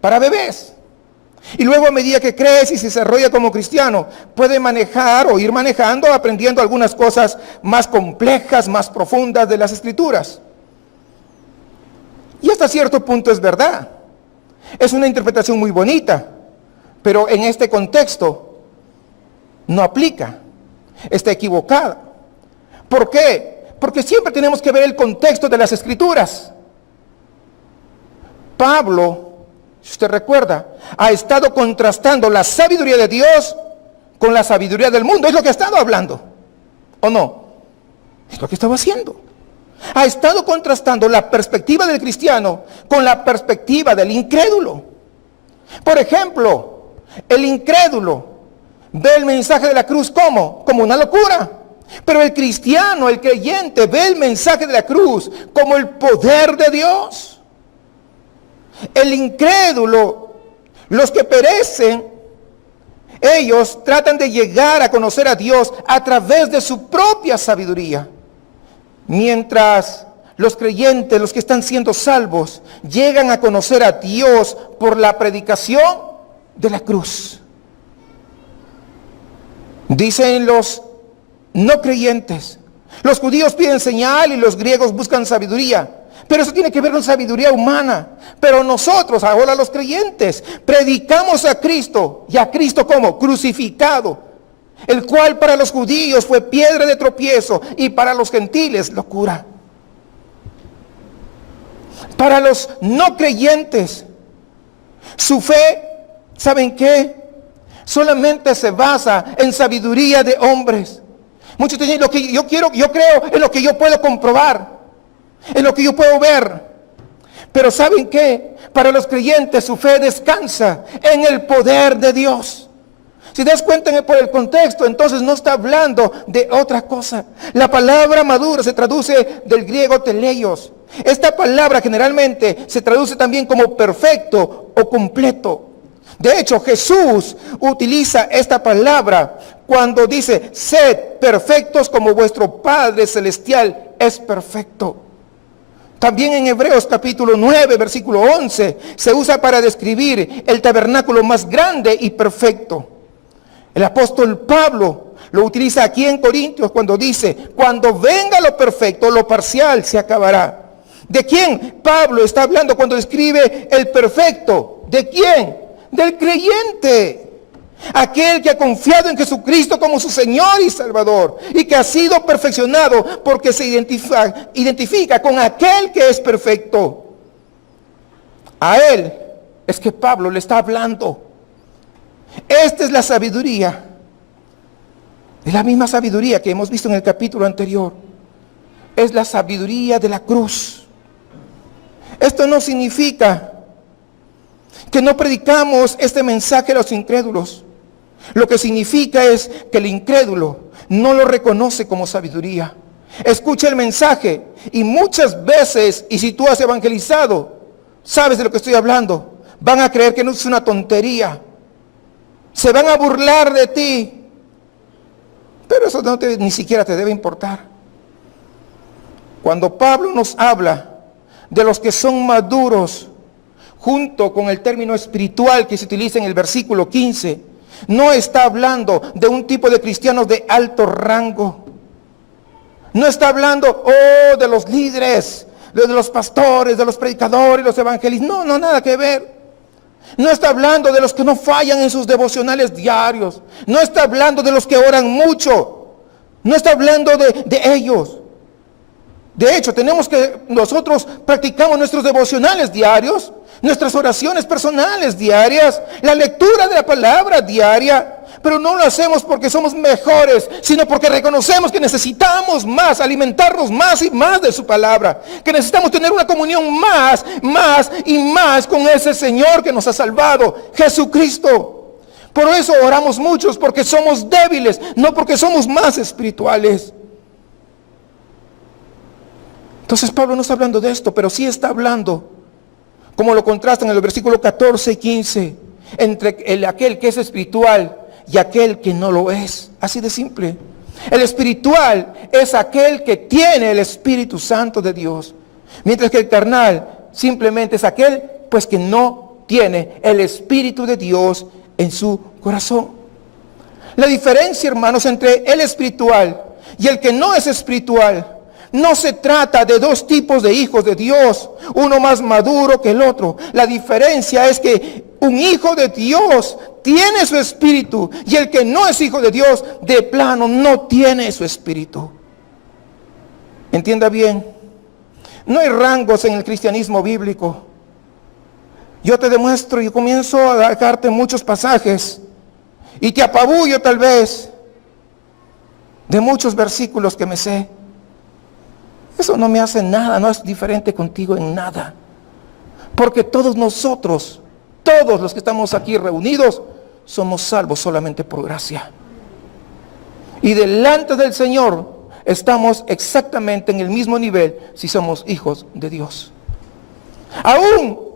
para bebés. Y luego, a medida que crece y se desarrolla como cristiano, puede manejar o ir manejando, aprendiendo algunas cosas más complejas, más profundas de las Escrituras. Y hasta cierto punto es verdad. Es una interpretación muy bonita, pero en este contexto no aplica. Está equivocada. ¿Por qué? Porque siempre tenemos que ver el contexto de las Escrituras. Pablo, si usted recuerda, ha estado contrastando la sabiduría de Dios con la sabiduría del mundo. Es lo que ha estado hablando, ¿o no? Es lo que estaba haciendo. Ha estado contrastando la perspectiva del cristiano con la perspectiva del incrédulo. Por ejemplo, el incrédulo ve el mensaje de la cruz como una locura. Pero el cristiano, el creyente, ve el mensaje de la cruz como el poder de Dios. El incrédulo, los que perecen, ellos tratan de llegar a conocer a Dios a través de su propia sabiduría. Mientras los creyentes, los que están siendo salvos, llegan a conocer a Dios por la predicación de la cruz. Dicen los no creyentes, los judíos piden señal y los griegos buscan sabiduría. Pero eso tiene que ver con sabiduría humana. Pero nosotros, ahora los creyentes, predicamos a Cristo. ¿Y a Cristo cómo? Crucificado. El cual para los judíos fue piedra de tropiezo y para los gentiles locura. Para los no creyentes, su fe, ¿saben qué? Solamente se basa en sabiduría de hombres. Muchos dicen, lo que yo creo en lo que yo puedo comprobar, en lo que yo puedo ver. Pero ¿saben qué? Para los creyentes su fe descansa en el poder de Dios. Si te das cuenta por el contexto, entonces no está hablando de otra cosa. La palabra madura se traduce del griego teleios. Esta palabra generalmente se traduce también como perfecto o completo. De hecho, Jesús utiliza esta palabra cuando dice, sed perfectos como vuestro Padre Celestial es perfecto. También en Hebreos capítulo 9, versículo 11, se usa para describir el tabernáculo más grande y perfecto. El apóstol Pablo lo utiliza aquí en Corintios cuando dice, cuando venga lo perfecto, lo parcial se acabará. ¿De quién Pablo está hablando cuando describe el perfecto? ¿De quién? Del creyente. Aquel que ha confiado en Jesucristo como su Señor y Salvador y que ha sido perfeccionado porque se identifica con aquel que es perfecto. A él es que Pablo le está hablando. Esta es la sabiduría. Es la misma sabiduría que hemos visto en el capítulo anterior. Es la sabiduría de la cruz. Esto no significa que no predicamos este mensaje a los incrédulos. Lo que significa es que el incrédulo no lo reconoce como sabiduría. Escucha el mensaje y muchas veces, y si tú has evangelizado, sabes de lo que estoy hablando, van a creer que no es una tontería. Se van a burlar de ti. Pero eso ni siquiera te debe importar. Cuando Pablo nos habla de los que son maduros, junto con el término espiritual que se utiliza en el versículo 15, no está hablando de un tipo de cristianos de alto rango. No está hablando, de los líderes, de los pastores, de los predicadores, los evangelistas. No, nada que ver. No está hablando de los que no fallan en sus devocionales diarios. No está hablando de los que oran mucho. No está hablando de ellos. De hecho, nosotros practicamos nuestros devocionales diarios, nuestras oraciones personales diarias, la lectura de la palabra diaria, pero no lo hacemos porque somos mejores, sino porque reconocemos que necesitamos más, alimentarnos más y más de su palabra, que necesitamos tener una comunión más y más con ese Señor que nos ha salvado, Jesucristo. Por eso oramos muchos, porque somos débiles, no porque somos más espirituales. Entonces Pablo no está hablando de esto, pero sí está hablando, como lo contrastan en el versículo 14 y 15, entre aquel que es espiritual y aquel que no lo es. Así de simple. El espiritual es aquel que tiene el Espíritu Santo de Dios, mientras que el carnal simplemente es aquel pues que no tiene el Espíritu de Dios en su corazón. La diferencia, hermanos, entre el espiritual y el que no es espiritual, no se trata de dos tipos de hijos de Dios, uno más maduro que el otro. La diferencia es que un hijo de Dios tiene su espíritu y el que no es hijo de Dios, de plano, no tiene su espíritu. Entienda bien, no hay rangos en el cristianismo bíblico. Yo te demuestro y comienzo a dejarte muchos pasajes y te apabullo tal vez de muchos versículos que me sé. Eso no me hace nada, no es diferente contigo en nada. Porque todos nosotros, todos los que estamos aquí reunidos, somos salvos solamente por gracia. Y delante del Señor estamos exactamente en el mismo nivel si somos hijos de Dios. Aún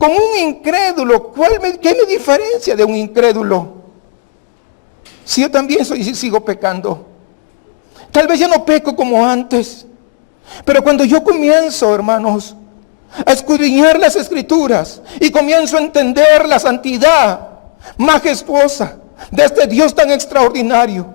como un incrédulo, ¿qué me diferencia de un incrédulo? Si yo también sigo pecando. Tal vez ya no peco como antes. Pero cuando yo comienzo, hermanos, a escudriñar las Escrituras y comienzo a entender la santidad majestuosa de este Dios tan extraordinario,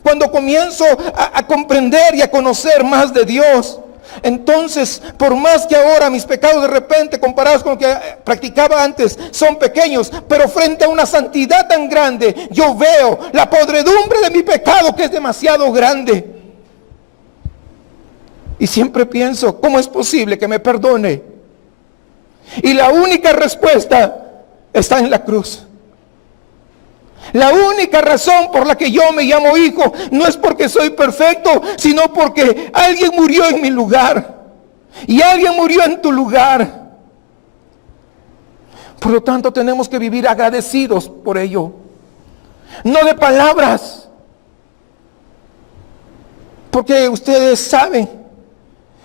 cuando comienzo a comprender y a conocer más de Dios, entonces, por más que ahora mis pecados de repente comparados con lo que practicaba antes son pequeños, pero frente a una santidad tan grande, yo veo la podredumbre de mi pecado que es demasiado grande. Y siempre pienso, ¿cómo es posible que me perdone? Y la única respuesta está en la cruz. La única razón por la que yo me llamo hijo no es porque soy perfecto, sino porque alguien murió en mi lugar. Y alguien murió en tu lugar. Por lo tanto, tenemos que vivir agradecidos por ello. No de palabras. Porque ustedes saben,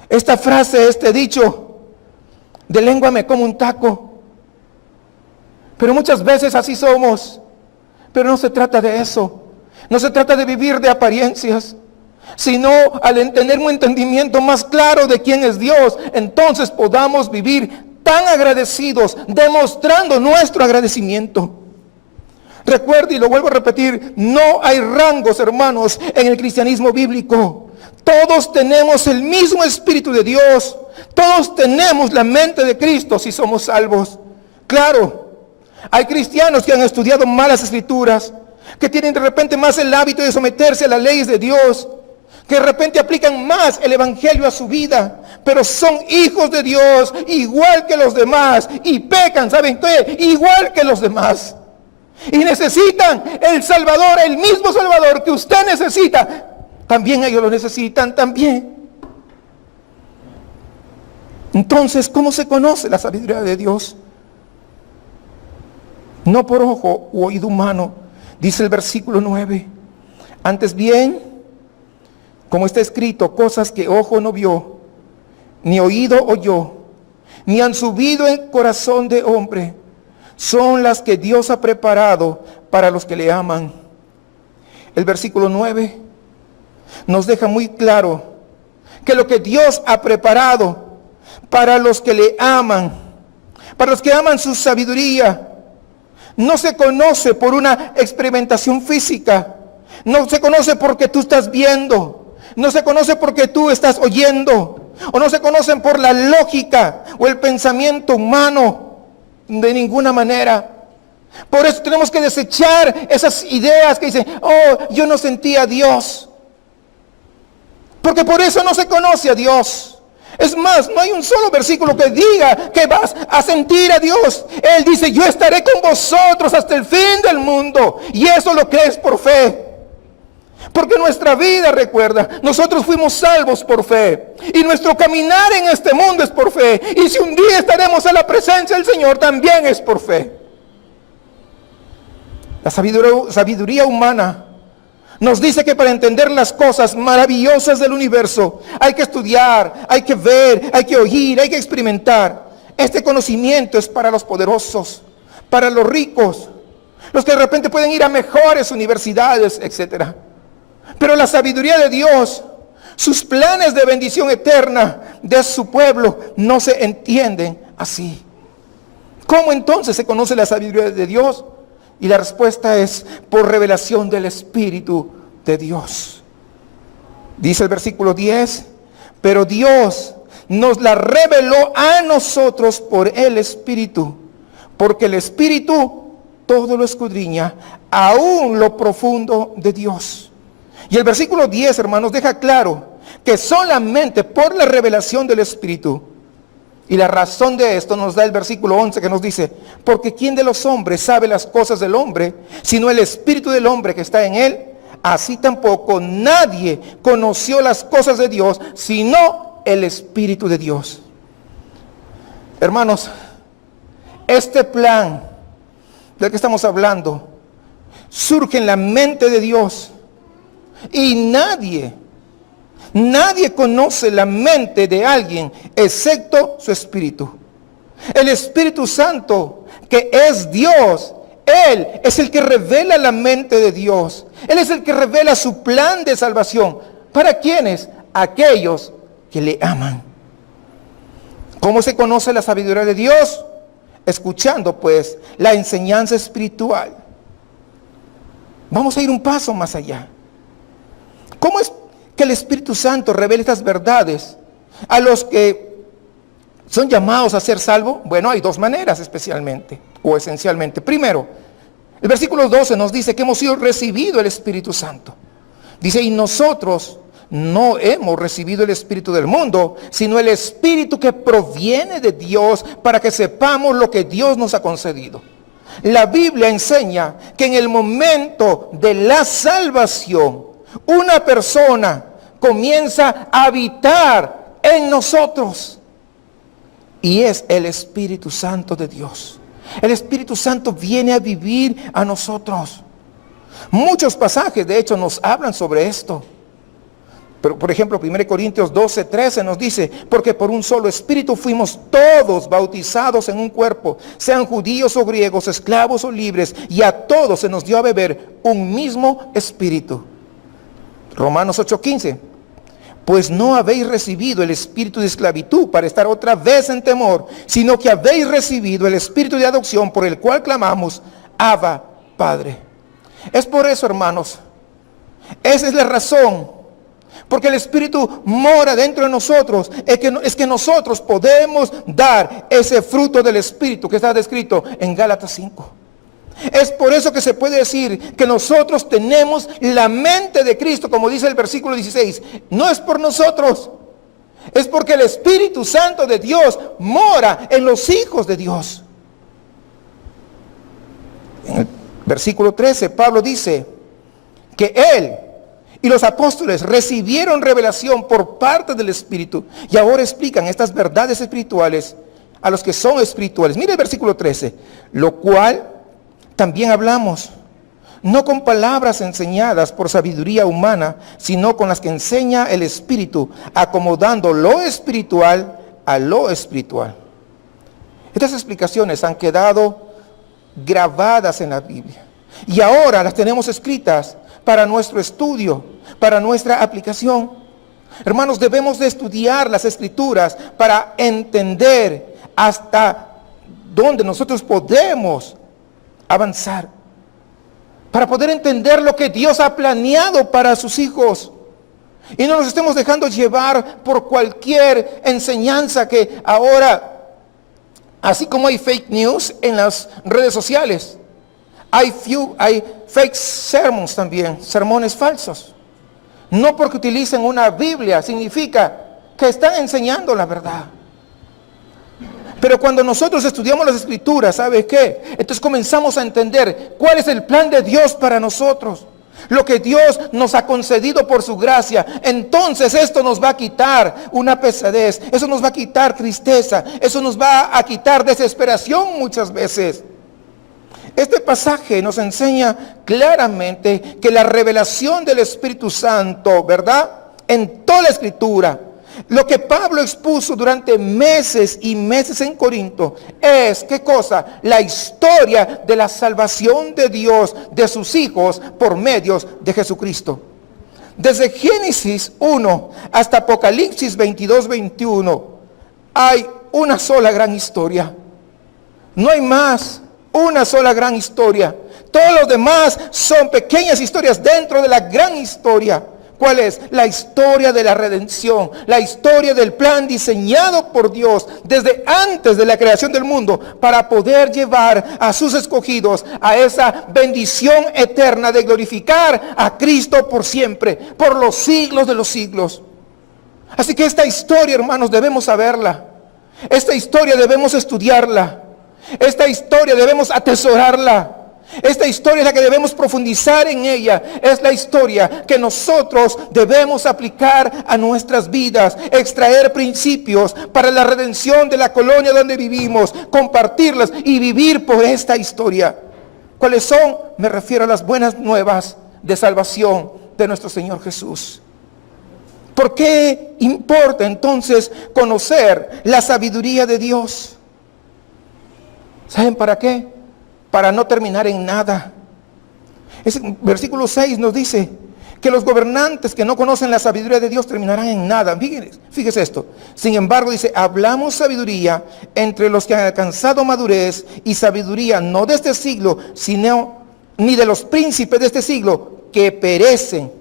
esta frase, este dicho, de lengua me como un taco. Pero muchas veces así somos. Pero no se trata de eso. No se trata de vivir de apariencias, sino al tener un entendimiento más claro de quién es Dios, entonces podamos vivir tan agradecidos, demostrando nuestro agradecimiento. Recuerde, y lo vuelvo a repetir, no hay rangos, hermanos, en el cristianismo bíblico. Todos tenemos el mismo Espíritu de Dios. Todos tenemos la mente de Cristo si somos salvos. Claro, hay cristianos que han estudiado malas escrituras, que tienen de repente más el hábito de someterse a las leyes de Dios, que de repente aplican más el evangelio a su vida, pero son hijos de Dios igual que los demás y pecan, ¿saben qué? Igual que los demás. Y necesitan el Salvador, el mismo Salvador que usted necesita. También ellos lo necesitan, también. Entonces, ¿cómo se conoce la sabiduría de Dios? No por ojo u oído humano, dice el versículo 9. Antes bien, como está escrito, cosas que ojo no vio, ni oído oyó, ni han subido en corazón de hombre, son las que Dios ha preparado para los que le aman. El versículo 9 nos deja muy claro que lo que Dios ha preparado para los que le aman, para los que aman su sabiduría, no se conoce por una experimentación física, no se conoce porque tú estás viendo, no se conoce porque tú estás oyendo, o no se conocen por la lógica o el pensamiento humano, de ninguna manera. Por eso tenemos que desechar esas ideas que dicen, oh, yo no sentía a Dios, porque por eso no se conoce a Dios. Es más, no hay un solo versículo que diga que vas a sentir a Dios. Él dice, yo estaré con vosotros hasta el fin del mundo. Y eso lo crees por fe. Porque nuestra vida, recuerda, nosotros fuimos salvos por fe. Y nuestro caminar en este mundo es por fe. Y si un día estaremos a la presencia del Señor, también es por fe. La sabiduría humana nos dice que para entender las cosas maravillosas del universo hay que estudiar, hay que ver, hay que oír, hay que experimentar. Este conocimiento es para los poderosos, para los ricos, los que de repente pueden ir a mejores universidades, etc. Pero la sabiduría de Dios, sus planes de bendición eterna de su pueblo, no se entienden así. ¿Cómo entonces se conoce la sabiduría de Dios? Y la respuesta es por revelación del Espíritu de Dios. Dice el versículo 10, pero Dios nos la reveló a nosotros por el Espíritu, porque el Espíritu todo lo escudriña, aún lo profundo de Dios. Y el versículo 10, hermanos, deja claro que solamente por la revelación del Espíritu, y la razón de esto nos da el versículo 11 que nos dice, porque ¿quién de los hombres sabe las cosas del hombre, sino el Espíritu del hombre que está en él? Así tampoco nadie conoció las cosas de Dios, sino el Espíritu de Dios. Hermanos, este plan del que estamos hablando surge en la mente de Dios, y nadie conoce la mente de alguien excepto su Espíritu. El Espíritu Santo, que es Dios, Él es el que revela la mente de Dios. Él es el que revela su plan de salvación. ¿Para quiénes? Aquellos que le aman. ¿Cómo se conoce la sabiduría de Dios? Escuchando pues la enseñanza espiritual. Vamos a ir un paso más allá. ¿Cómo es que el Espíritu Santo revela estas verdades a los que son llamados a ser salvos? Bueno, hay dos maneras especialmente o esencialmente. Primero, el versículo 12 nos dice que hemos sido recibido el Espíritu Santo. Dice, y nosotros no hemos recibido el Espíritu del mundo, sino el Espíritu que proviene de Dios, para que sepamos lo que Dios nos ha concedido. La Biblia enseña que en el momento de la salvación, una persona comienza a habitar en nosotros, y es el Espíritu Santo de Dios. El Espíritu Santo viene a vivir a nosotros. Muchos pasajes de hecho nos hablan sobre esto. Pero, por ejemplo, 1 Corintios 12:13 nos dice, porque por un solo Espíritu fuimos todos bautizados en un cuerpo, sean judíos o griegos, esclavos o libres, y a todos se nos dio a beber un mismo Espíritu. Romanos 8:15, pues no habéis recibido el espíritu de esclavitud para estar otra vez en temor, sino que habéis recibido el espíritu de adopción por el cual clamamos, Abba, Padre. Es por eso, hermanos, esa es la razón, porque el Espíritu mora dentro de nosotros, es que nosotros podemos dar ese fruto del Espíritu que está descrito en Gálatas 5. Es por eso que se puede decir que nosotros tenemos la mente de Cristo, como dice el versículo 16. No es por nosotros, es porque el Espíritu Santo de Dios mora en los hijos de Dios. En el versículo 13, Pablo dice que él y los apóstoles recibieron revelación por parte del Espíritu, y ahora explican estas verdades espirituales a los que son espirituales. Mire el versículo 13, lo cual también hablamos, no con palabras enseñadas por sabiduría humana, sino con las que enseña el Espíritu, acomodando lo espiritual a lo espiritual. Estas explicaciones han quedado grabadas en la Biblia, y ahora las tenemos escritas para nuestro estudio, para nuestra aplicación. Hermanos, debemos de estudiar las Escrituras para entender hasta dónde nosotros podemos avanzar, para poder entender lo que Dios ha planeado para sus hijos, y no nos estemos dejando llevar por cualquier enseñanza que ahora, así como hay fake news en las redes sociales, hay fake sermons también, sermones falsos. No porque utilicen una Biblia significa que están enseñando la verdad. Pero cuando nosotros estudiamos las Escrituras, ¿sabe qué? Entonces comenzamos a entender cuál es el plan de Dios para nosotros. Lo que Dios nos ha concedido por su gracia. Entonces esto nos va a quitar una pesadez. Eso nos va a quitar tristeza. Eso nos va a quitar desesperación muchas veces. Este pasaje nos enseña claramente que la revelación del Espíritu Santo, ¿verdad? En toda la Escritura Lo que Pablo expuso durante meses y meses en Corinto es, ¿qué cosa? La historia de la salvación de Dios, de sus hijos, por medios de Jesucristo. Desde Génesis 1 hasta Apocalipsis 22-21 hay una sola gran historia. No hay más, una sola gran historia. Todos los demás son pequeñas historias dentro de la gran historia. ¿Cuál es? La historia de la redención, la historia del plan diseñado por Dios desde antes de la creación del mundo para poder llevar a sus escogidos a esa bendición eterna de glorificar a Cristo por siempre, por los siglos de los siglos. Así que esta historia, hermanos, debemos saberla. Esta historia debemos estudiarla. Esta historia debemos atesorarla. Esta historia es la que debemos profundizar en ella. Es la historia que nosotros debemos aplicar a nuestras vidas, extraer principios para la redención de la colonia donde vivimos, compartirlas y vivir por esta historia. ¿Cuáles son? Me refiero a las buenas nuevas de salvación de nuestro Señor Jesús. ¿Por qué importa entonces conocer la sabiduría de Dios? ¿Saben para qué? Para no terminar en nada. Versículo 6 nos dice que los gobernantes que no conocen la sabiduría de Dios terminarán en nada. Fíjese esto. Sin embargo, dice, hablamos sabiduría entre los que han alcanzado madurez y sabiduría no de este siglo, sino ni de los príncipes de este siglo que perecen.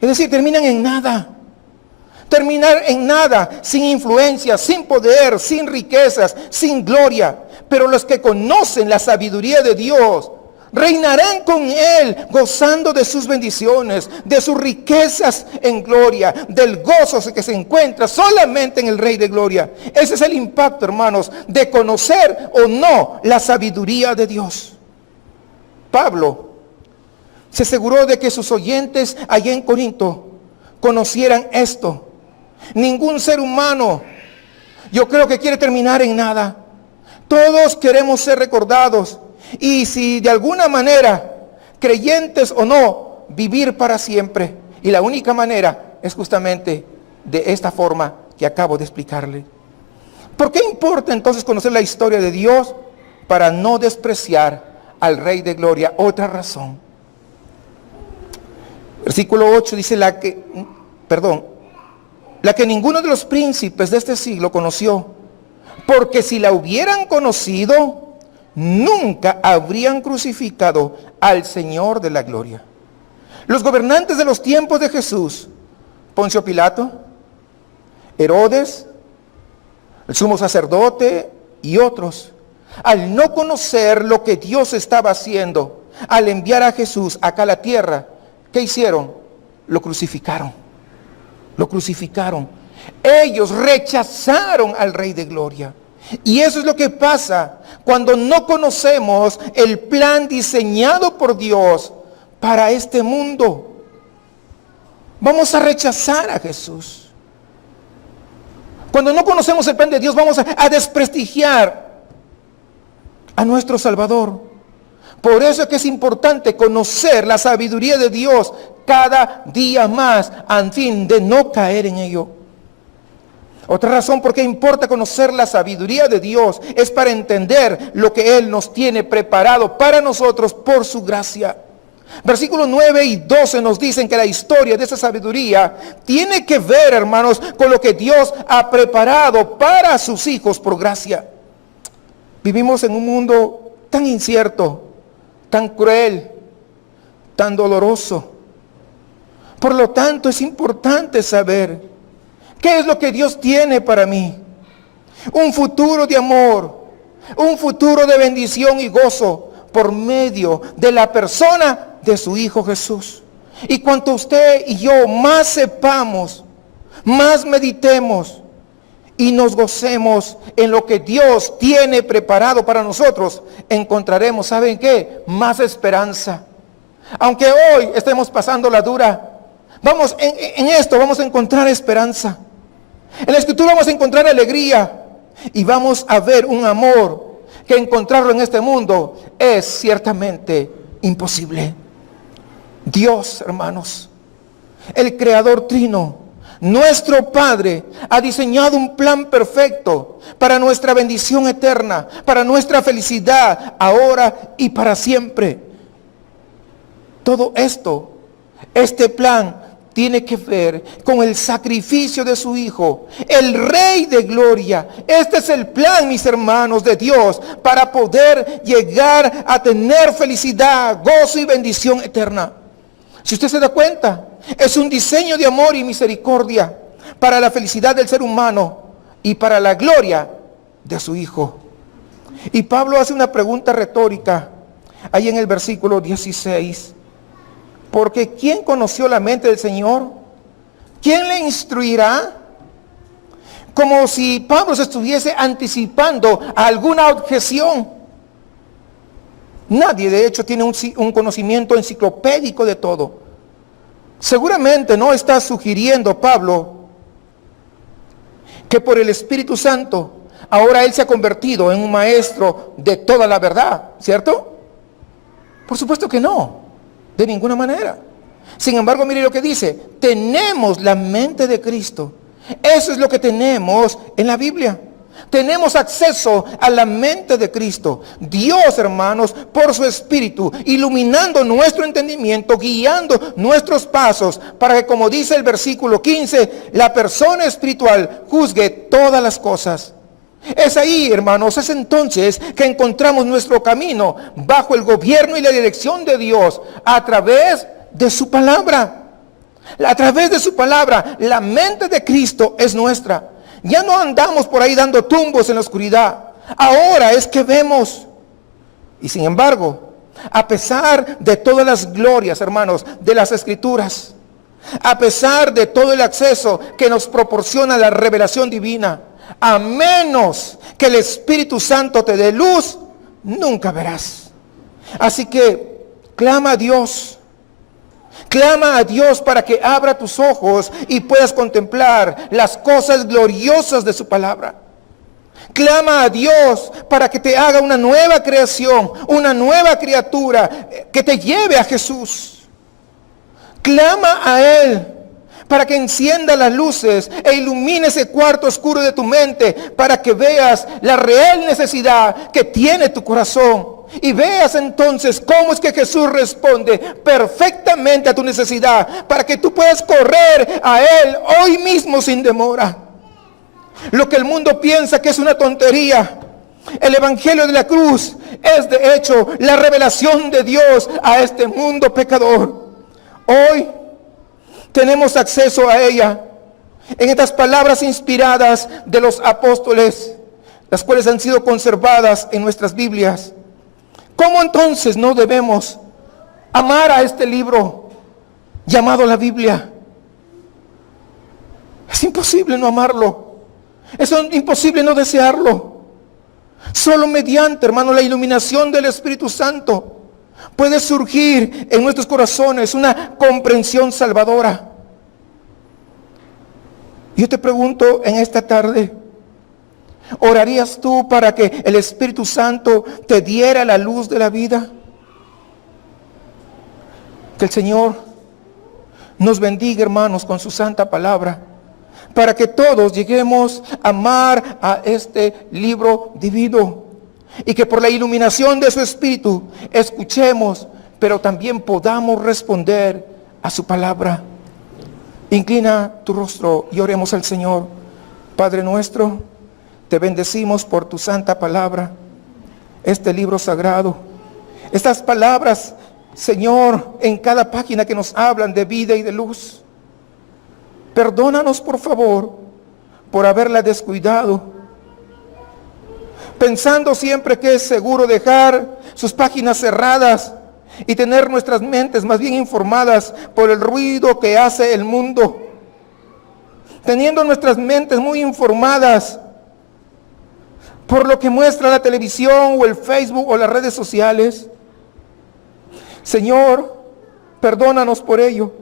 Es decir, terminan en nada. Terminar en nada, sin influencia, sin poder, sin riquezas, sin gloria. Pero los que conocen la sabiduría de Dios reinarán con Él, gozando de sus bendiciones, de sus riquezas en gloria, del gozo que se encuentra solamente en el Rey de Gloria. Ese es el impacto, hermanos, de conocer o no la sabiduría de Dios. Pablo se aseguró de que sus oyentes allá en Corinto conocieran esto. Ningún ser humano, yo creo que quiere terminar en nada. Todos queremos ser recordados. Y si de alguna manera, creyentes o no, vivir para siempre. Y la única manera es justamente de esta forma que acabo de explicarle. ¿Por qué importa entonces conocer la historia de Dios? Para no despreciar al Rey de Gloria. Otra razón. Versículo 8 dice la que ninguno de los príncipes de este siglo conoció, porque si la hubieran conocido, nunca habrían crucificado al Señor de la gloria. Los gobernantes de los tiempos de Jesús, Poncio Pilato, Herodes, el sumo sacerdote y otros, al no conocer lo que Dios estaba haciendo, al enviar a Jesús acá a la tierra, ¿qué hicieron? Lo crucificaron. Lo crucificaron. Ellos rechazaron al Rey de Gloria. Y eso es lo que pasa cuando no conocemos el plan diseñado por Dios para este mundo. Vamos a rechazar a Jesús. Cuando no conocemos el plan de Dios, vamos a desprestigiar a nuestro Salvador. Por eso es que es importante conocer la sabiduría de Dios cada día más, a fin de no caer en ello. Otra razón por qué importa conocer la sabiduría de Dios es para entender lo que Él nos tiene preparado para nosotros por su gracia. Versículos 9 y 12 nos dicen que la historia de esa sabiduría tiene que ver, hermanos, con lo que Dios ha preparado para sus hijos por gracia. Vivimos en un mundo tan incierto, tan cruel, tan doloroso. Por lo tanto, es importante saber qué es lo que Dios tiene para mí. Un futuro de amor, un futuro de bendición y gozo por medio de la persona de su Hijo Jesús. Y cuanto usted y yo más sepamos, más meditemos y nos gocemos en lo que Dios tiene preparado para nosotros, encontraremos, ¿saben qué? Más esperanza. Aunque hoy estemos pasando la dura, en esto vamos a encontrar esperanza. En la Escritura vamos a encontrar alegría y vamos a ver un amor que encontrarlo en este mundo es ciertamente imposible. Dios, hermanos, el Creador Trino, Nuestro Padre ha diseñado un plan perfecto para nuestra bendición eterna, para nuestra felicidad, ahora y para siempre. Todo esto, este plan, tiene que ver con el sacrificio de su Hijo, el Rey de Gloria. Este es el plan, mis hermanos, de Dios, para poder llegar a tener felicidad, gozo y bendición eterna. Si usted se da cuenta, es un diseño de amor y misericordia para la felicidad del ser humano y para la gloria de su Hijo. Y Pablo hace una pregunta retórica ahí en el versículo 16. Porque ¿quién conoció la mente del Señor? ¿Quién le instruirá? Como si Pablo se estuviese anticipando a alguna objeción. Nadie, de hecho, tiene un conocimiento enciclopédico de todo. Seguramente no está sugiriendo Pablo que por el Espíritu Santo ahora él se ha convertido en un maestro de toda la verdad, ¿cierto? Por supuesto que no. De ninguna manera. Sin embargo, mire lo que dice. Tenemos la mente de Cristo. Eso es lo que tenemos en la Biblia. Tenemos acceso a la mente de Cristo. Dios, hermanos, por su Espíritu, iluminando nuestro entendimiento, guiando nuestros pasos, para que, como dice el versículo 15, la persona espiritual juzgue todas las cosas. Es ahí, hermanos, es entonces que encontramos nuestro camino bajo el gobierno y la dirección de Dios a través de su palabra. A través de su palabra, la mente de Cristo es nuestra. Ya no andamos por ahí dando tumbos en la oscuridad. Ahora es que vemos. Y sin embargo, a pesar de todas las glorias, hermanos, de las Escrituras, a pesar de todo el acceso que nos proporciona la revelación divina, a menos que el Espíritu Santo te dé luz, nunca verás. Así que clama a Dios. Clama a Dios para que abra tus ojos y puedas contemplar las cosas gloriosas de su palabra. Clama a Dios para que te haga una nueva creación, una nueva criatura que te lleve a Jesús. Clama a Él para que encienda las luces e ilumine ese cuarto oscuro de tu mente, para que veas la real necesidad que tiene tu corazón. Y veas entonces cómo es que Jesús responde perfectamente a tu necesidad, para que tú puedas correr a Él hoy mismo sin demora. Lo que el mundo piensa que es una tontería, el Evangelio de la cruz es de hecho la revelación de Dios a este mundo pecador. Hoy tenemos acceso a ella en estas palabras inspiradas de los apóstoles, las cuales han sido conservadas en nuestras Biblias. ¿Cómo entonces no debemos amar a este libro llamado la Biblia? Es imposible no amarlo. Es imposible no desearlo. Solo mediante, hermano, la iluminación del Espíritu Santo puede surgir en nuestros corazones una comprensión salvadora. Yo te pregunto en esta tarde, ¿orarías tú para que el Espíritu Santo te diera la luz de la vida? Que el Señor nos bendiga, hermanos, con su santa palabra, para que todos lleguemos a amar a este libro divino, y que por la iluminación de su Espíritu escuchemos, pero también podamos responder a su palabra. Inclina tu rostro y oremos al Señor. Padre nuestro, te bendecimos por tu santa palabra, este libro sagrado, estas palabras, Señor, en cada página que nos hablan de vida y de luz. Perdónanos, por favor, por haberla descuidado, pensando siempre que es seguro dejar sus páginas cerradas y tener nuestras mentes más bien informadas por el ruido que hace el mundo, teniendo nuestras mentes muy informadas por lo que muestra la televisión o el Facebook o las redes sociales. Señor, perdónanos por ello.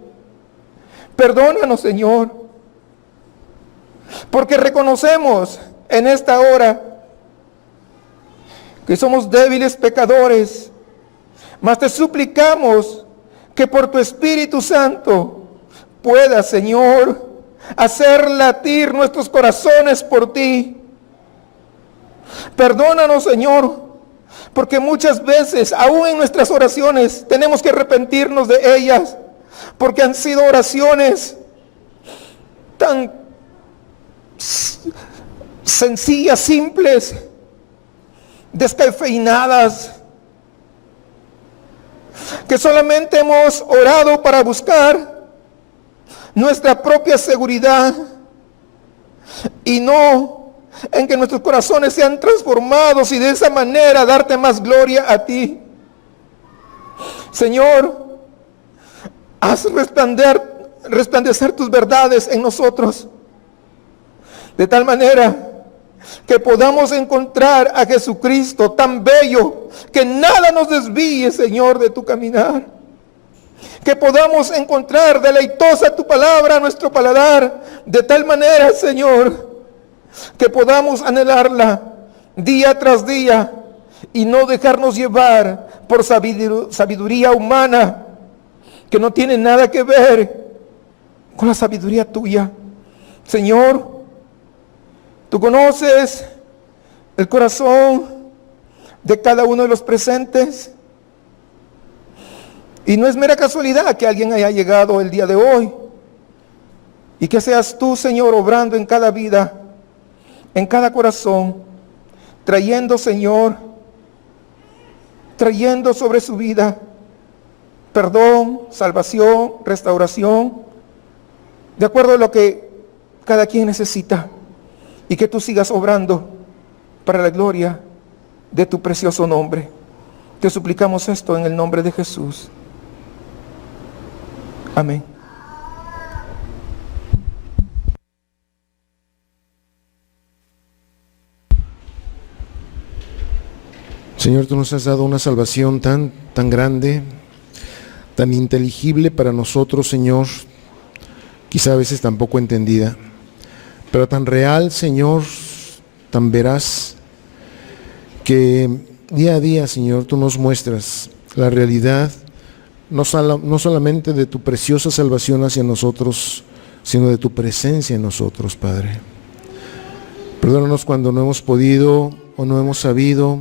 Perdónanos, Señor, porque reconocemos en esta hora que somos débiles pecadores, mas te suplicamos que por tu Espíritu Santo puedas, Señor, hacer latir nuestros corazones por ti. Perdónanos, Señor, porque muchas veces, aún en nuestras oraciones, tenemos que arrepentirnos de ellas, porque han sido oraciones tan sencillas, simples, descafeinadas, que solamente hemos orado para buscar nuestra propia seguridad y no en que nuestros corazones sean transformados y de esa manera darte más gloria a ti. Señor, haz resplandecer tus verdades en nosotros, de tal manera que podamos encontrar a Jesucristo tan bello que nada nos desvíe, Señor, de tu caminar. Que podamos encontrar deleitosa tu palabra a nuestro paladar, de tal manera, Señor, que podamos anhelarla día tras día y no dejarnos llevar por sabiduría humana que no tiene nada que ver con la sabiduría tuya. Señor, tú conoces el corazón de cada uno de los presentes. Y no es mera casualidad que alguien haya llegado el día de hoy. Y que seas tú, Señor, obrando en cada vida, en cada corazón, trayendo, Señor, trayendo sobre su vida perdón, salvación, restauración, de acuerdo a lo que cada quien necesita. Y que tú sigas obrando para la gloria de tu precioso nombre. Te suplicamos esto en el nombre de Jesús. Amén. Señor, tú nos has dado una salvación tan grande, tan inteligible para nosotros, Señor, quizá a veces tan poco entendida, pero tan real, Señor, tan veraz, que día a día, Señor, tú nos muestras la realidad, no solamente de tu preciosa salvación hacia nosotros, sino de tu presencia en nosotros, Padre. Perdónanos cuando no hemos podido o no hemos sabido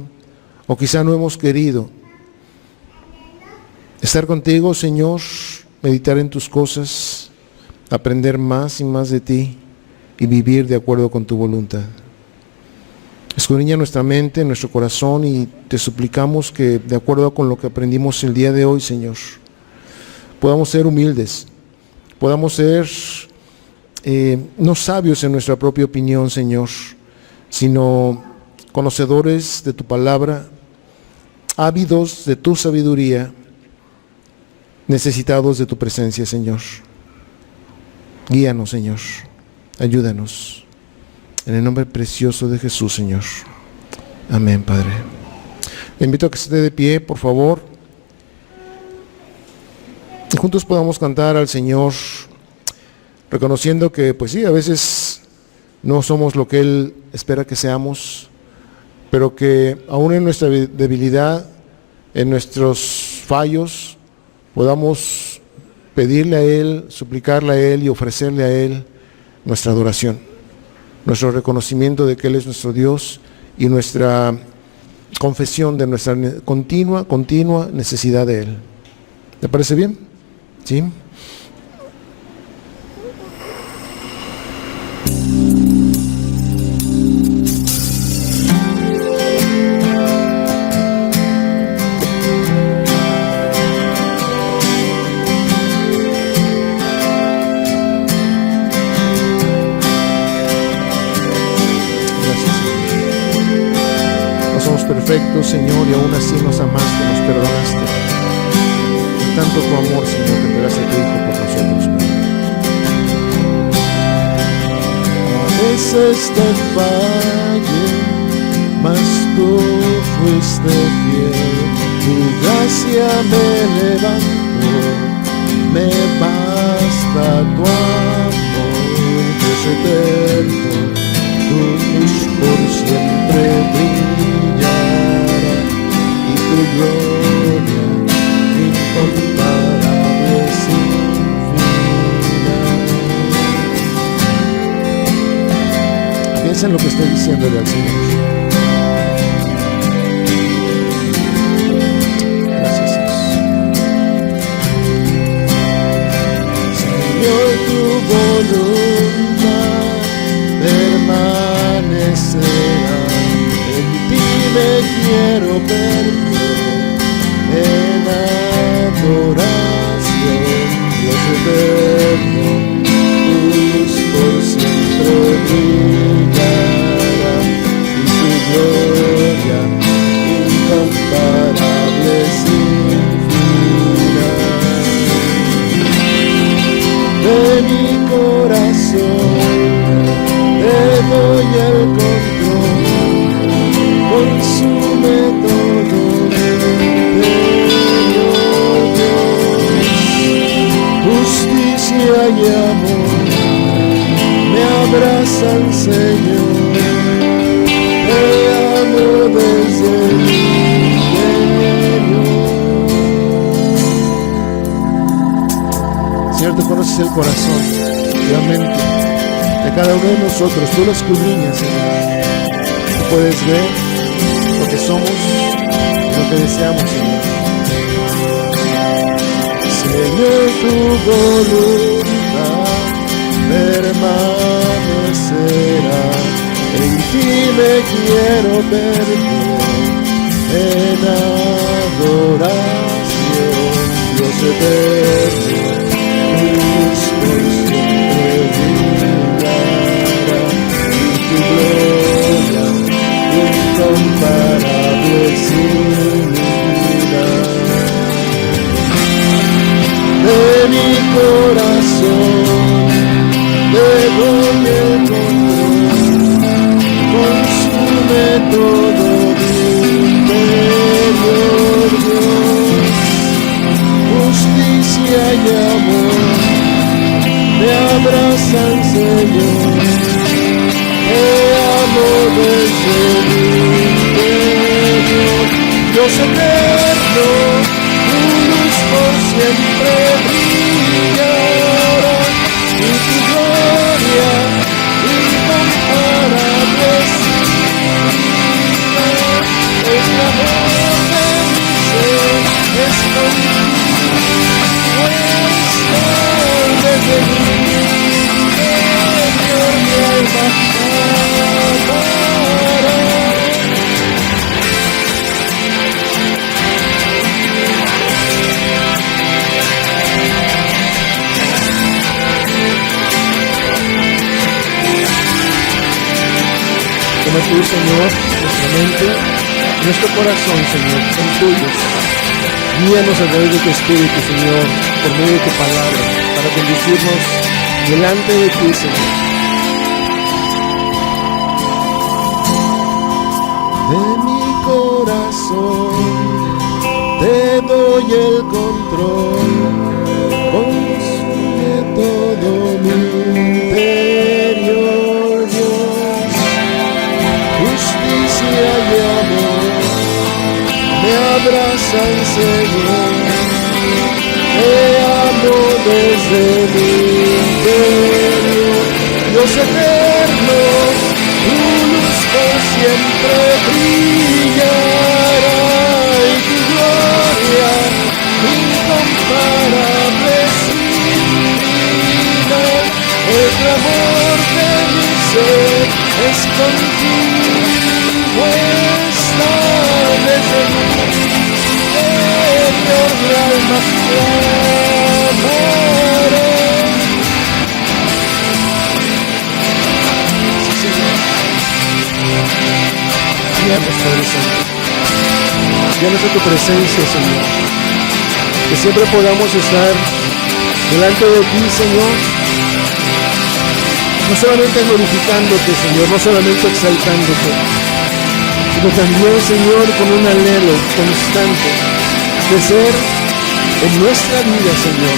o quizá no hemos querido estar contigo, Señor, meditar en tus cosas, aprender más y más de ti y vivir de acuerdo con tu voluntad. Escudriña nuestra mente, nuestro corazón, y te suplicamos que, de acuerdo con lo que aprendimos el día de hoy, Señor, podamos ser humildes, podamos ser no sabios en nuestra propia opinión, Señor, sino conocedores de tu palabra, ávidos de tu sabiduría, necesitados de tu presencia, Señor. Guíanos, Señor, ayúdanos. En el nombre precioso de Jesús, Señor. Amén, Padre. Le invito a que esté de pie, por favor. Y juntos podamos cantar al Señor, reconociendo que, pues sí, a veces no somos lo que Él espera que seamos, pero que aún en nuestra debilidad, en nuestros fallos, podamos pedirle a Él, suplicarle a Él y ofrecerle a Él nuestra adoración, nuestro reconocimiento de que Él es nuestro Dios y nuestra confesión de nuestra continua necesidad de Él. ¿Le parece bien? ¿Sí? Perfecto, Señor, y aún así nos amaste, nos perdonaste. De tanto tu amor, Señor, que entregaste a tu Hijo por nosotros, Padre. A veces te fallé, mas tú fuiste fiel. Tu gracia me levantó, me basta tu amor, Dios eterno, tu luz por siempre brilla. Tu gloria incomparable sin final. piensa en lo que estoy diciéndole al Señor. Gracias, Dios. Señor, tu voluntad permanecerá. En ti me quiero perder, en adoración, Dios eterno. Tu luz por siempre brillará, y tu gloria incomparable sin final. De mi corazón te doy el control, consume todo mi interior, Dios. Justicia y amor me abrazan, Señor. Te amo desde mi interior. Señor, tú conoces el corazón, la mente de cada uno de nosotros. Tú lo escudriñas, Señor. Tú puedes ver lo que somos y lo que deseamos, Señor. Señor, tu voluntad permanecerá. En ti me quiero perder, en adoración, Dios eterno. Tu luz por siempre brillará, y tu gloria incomparable sin final. De mi corazón te doy el control, consume todo mi interior, Dios. Justicia y amor me abrazan, Señor. Te amo desde mi interior, Dios eterno. Tu luz por siempre brillará, y tu gloria incomparable sin final. El amor de mi ser es contigo, está desde mi interior, mi alma amará. Toma tú, Señor, nuestra mente, nuestro corazón, Señor, son tuyos. Guíanos a través de tu Espíritu, Señor, por medio de tu palabra, para conducirnos delante de ti, Señor. De mi corazón te doy el control, consume todo mi interior, Dios. Justicia y amor me abrazan, Señor. Te amo desde mi interior, Dios eterno. Tu luz por siempre brillará, y tu gloria incomparable sin final. El amor de mi ser es contigo, está desde mi interior, mi alma te amará. Guíanos, Padre Santo. Guíanos a tu presencia, Señor. Que siempre podamos estar delante de ti, Señor. No solamente glorificándote, Señor, no solamente exaltándote, sino también, Señor, con un anhelo constante de ser en nuestra vida, Señor,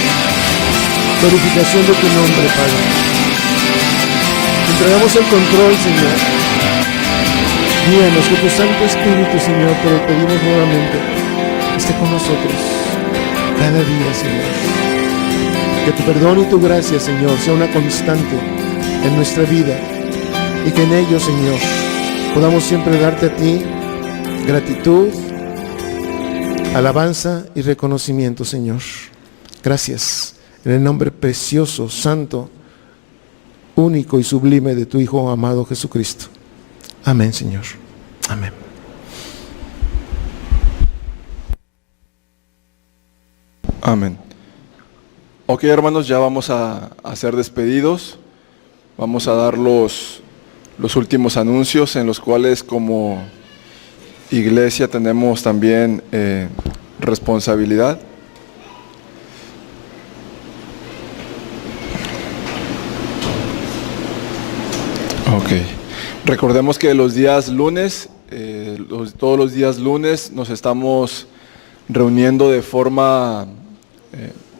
glorificación de tu nombre, Padre. Entregamos el control, Señor. Guíanos con tu Santo Espíritu, Señor, te lo pedimos nuevamente. Esté con nosotros cada día, Señor. Que tu perdón y tu gracia, Señor, sea una constante en nuestra vida. y que en ellos, Señor, podamos siempre darte a ti gratitud, alabanza y reconocimiento, Señor. Gracias. En el nombre precioso, santo, único y sublime de tu Hijo amado Jesucristo. Amén, Señor. Amén. Amén. Ok, hermanos, ya vamos a ser despedidos. Vamos a dar los últimos anuncios en los cuales como iglesia tenemos también responsabilidad. Ok. Recordemos que los días lunes, todos los días lunes nos estamos reuniendo de forma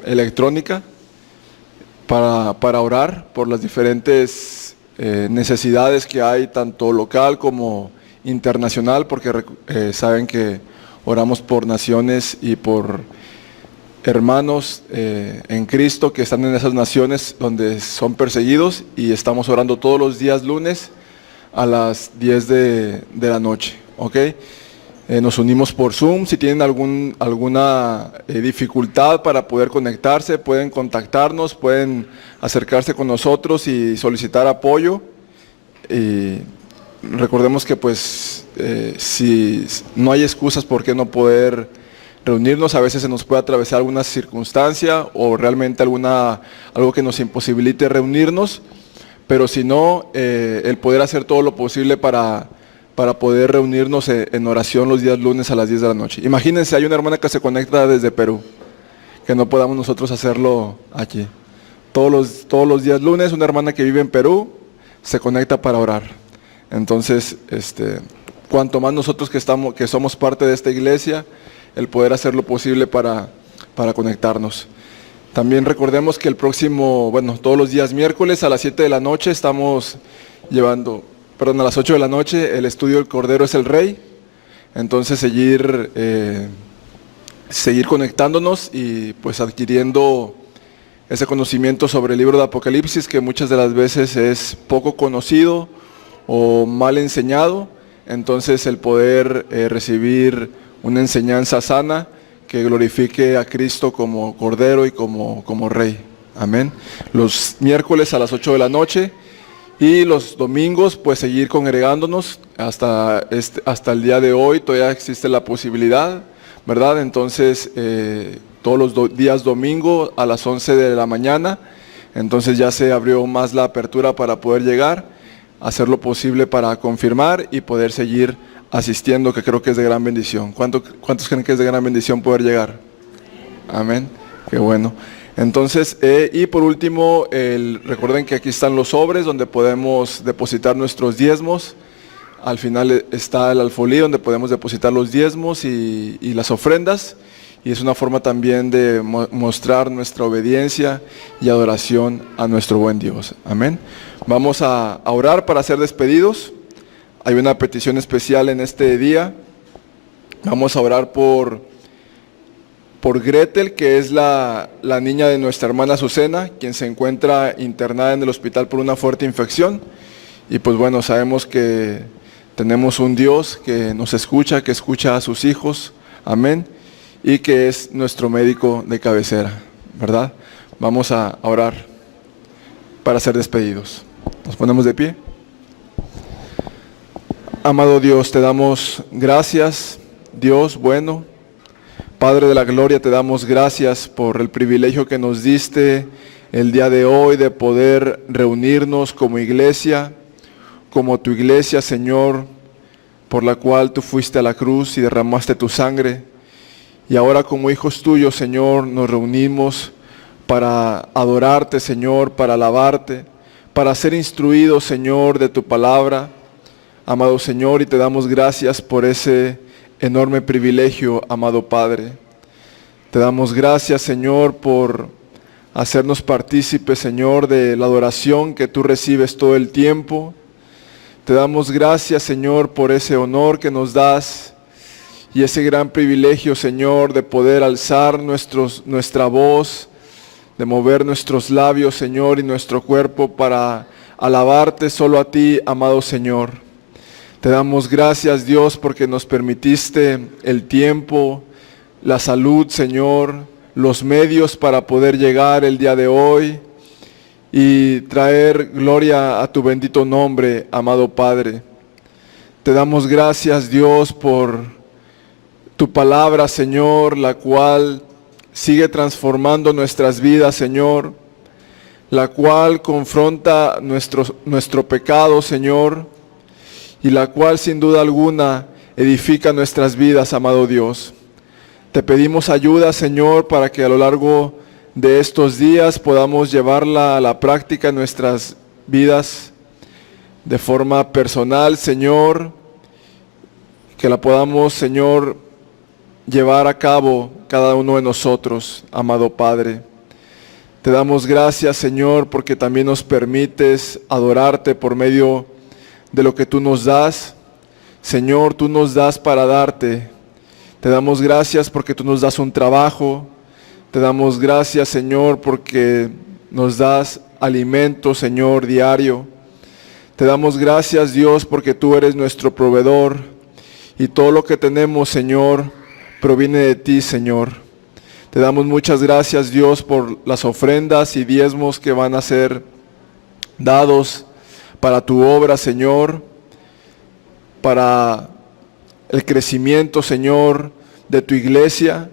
electrónica para orar por las diferentes necesidades que hay, tanto local como internacional, porque saben que oramos por naciones y por hermanos en Cristo que están en esas naciones donde son perseguidos, y estamos orando todos los días lunes a las 10 de la noche, ¿ok? Nos unimos por Zoom. Si tienen alguna dificultad para poder conectarse, pueden contactarnos, pueden acercarse con nosotros y solicitar apoyo. Y recordemos que pues si no hay excusas por qué no poder reunirnos. A veces se nos puede atravesar alguna circunstancia o realmente algo que nos imposibilite reunirnos, pero si no, el poder hacer todo lo posible para poder reunirnos en oración los días lunes a las 10 de la noche. Imagínense, hay una hermana que se conecta desde Perú, que no podamos nosotros hacerlo aquí. Todos los días lunes, una hermana que vive en Perú se conecta para orar. Entonces, cuanto más nosotros que somos parte de esta iglesia, el poder hacer lo posible para conectarnos. También recordemos que todos los días miércoles a las 7 de la noche estamos llevando, a las 8 de la noche, el estudio El Cordero es el Rey. Entonces seguir conectándonos y pues adquiriendo ese conocimiento sobre el libro de Apocalipsis, que muchas de las veces es poco conocido o mal enseñado. Entonces el poder recibir una enseñanza sana que glorifique a Cristo como Cordero y como Rey. Amén. Los miércoles a las 8 de la noche. Y los domingos, pues seguir congregándonos hasta el día de hoy. Todavía existe la posibilidad, ¿verdad? Entonces, todos los días domingo a las 11 de la mañana, entonces ya se abrió más la apertura para poder llegar, hacer lo posible para confirmar y poder seguir asistiendo, que creo que es de gran bendición. ¿Cuántos creen que es de gran bendición poder llegar? Amén. Qué bueno. Entonces, y por último, recuerden que aquí están los sobres donde podemos depositar nuestros diezmos. Al final está el alfolí donde podemos depositar los diezmos y las ofrendas. Y es una forma también de mostrar nuestra obediencia y adoración a nuestro buen Dios. Amén. Vamos a orar para ser despedidos. Hay una petición especial en este día. Vamos a orar por Gretel, que es la niña de nuestra hermana Azucena, quien se encuentra internada en el hospital por una fuerte infección. Y pues bueno, sabemos que tenemos un Dios que nos escucha, que escucha a sus hijos, amén, y que es nuestro médico de cabecera, ¿verdad? Vamos a orar para ser despedidos. Nos ponemos de pie. Amado Dios, te damos gracias, Dios bueno. Padre de la gloria, te damos gracias por el privilegio que nos diste el día de hoy de poder reunirnos como iglesia, como tu iglesia, Señor, por la cual tú fuiste a la cruz y derramaste tu sangre. Y ahora como hijos tuyos, Señor, nos reunimos para adorarte, Señor, para alabarte, para ser instruidos, Señor, de tu palabra. Amado Señor, y te damos gracias por ese enorme privilegio, amado Padre. Te damos gracias, Señor, por hacernos partícipes, Señor, de la adoración que tú recibes todo el tiempo. Te damos gracias, Señor, por ese honor que nos das y ese gran privilegio, Señor, de poder alzar nuestra voz, de mover nuestros labios, Señor, y nuestro cuerpo para alabarte solo a ti, amado Señor. Te damos gracias, Dios, porque nos permitiste el tiempo, la salud, Señor, los medios para poder llegar el día de hoy y traer gloria a tu bendito nombre, amado Padre. Te damos gracias, Dios, por tu palabra, Señor, la cual sigue transformando nuestras vidas, Señor, la cual confronta nuestro pecado, Señor, y la cual sin duda alguna edifica nuestras vidas, amado Dios. Te pedimos ayuda, Señor, para que a lo largo de estos días podamos llevarla a la práctica en nuestras vidas de forma personal, Señor, que la podamos, Señor, llevar a cabo cada uno de nosotros, amado Padre. Te damos gracias, Señor, porque también nos permites adorarte por medio de lo que tú nos das. Señor, tú nos das para darte. Te damos gracias porque tú nos das un trabajo. Te damos gracias, Señor, porque nos das alimento, Señor, diario. Te damos gracias, Dios, porque tú eres nuestro proveedor y todo lo que tenemos, Señor, proviene de ti, Señor. Te damos muchas gracias, Dios, por las ofrendas y diezmos que van a ser dados para tu obra, Señor, para el crecimiento, Señor, de tu iglesia.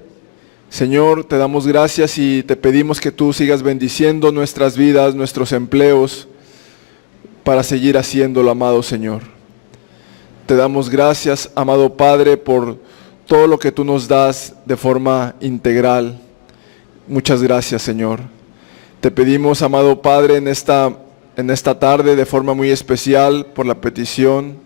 Señor, te damos gracias y te pedimos que tú sigas bendiciendo nuestras vidas, nuestros empleos, para seguir haciéndolo, amado Señor. Te damos gracias, amado Padre, por todo lo que tú nos das de forma integral. Muchas gracias, Señor. Te pedimos, amado Padre, en esta tarde de forma muy especial por la petición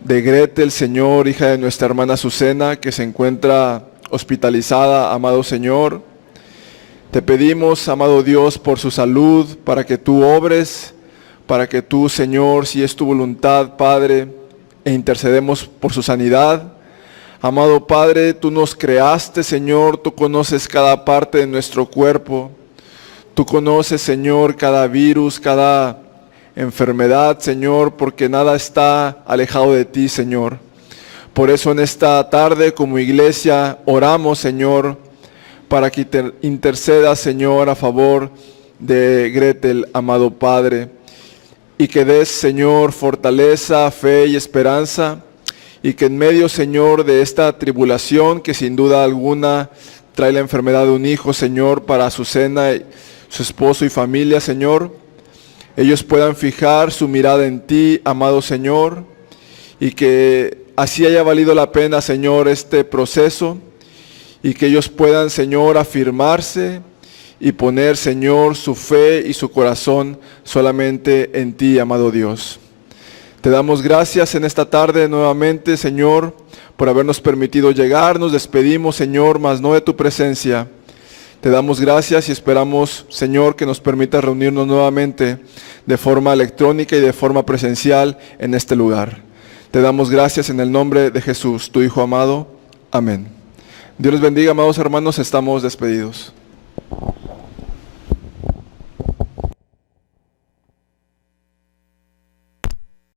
de Gretel, Señor, hija de nuestra hermana Azucena, que se encuentra hospitalizada, amado Señor. Te pedimos, amado Dios, por su salud, para que tú obres, para que tú, Señor, si es tu voluntad, Padre, e intercedemos por su sanidad. Amado Padre, tú nos creaste, Señor, tú conoces cada parte de nuestro cuerpo. Tú conoces, Señor, cada virus, cada enfermedad, Señor, porque nada está alejado de ti, Señor. Por eso en esta tarde como iglesia oramos, Señor, para que interceda, Señor, a favor de Gretel, amado Padre, y que des, Señor, fortaleza, fe y esperanza, y que en medio, Señor, de esta tribulación que sin duda alguna trae la enfermedad de un hijo, Señor, para Azucena, su esposo y familia, Señor, ellos puedan fijar su mirada en ti, amado Señor, y que así haya valido la pena, Señor, este proceso, y que ellos puedan, Señor, afirmarse y poner, Señor, su fe y su corazón solamente en ti, amado Dios. Te damos gracias en esta tarde nuevamente, Señor, por habernos permitido llegar. Nos despedimos, Señor, mas no de tu presencia. Te damos gracias y esperamos, Señor, que nos permita reunirnos nuevamente de forma electrónica y de forma presencial en este lugar. Te damos gracias en el nombre de Jesús, tu Hijo amado. Amén. Dios les bendiga, amados hermanos, estamos despedidos.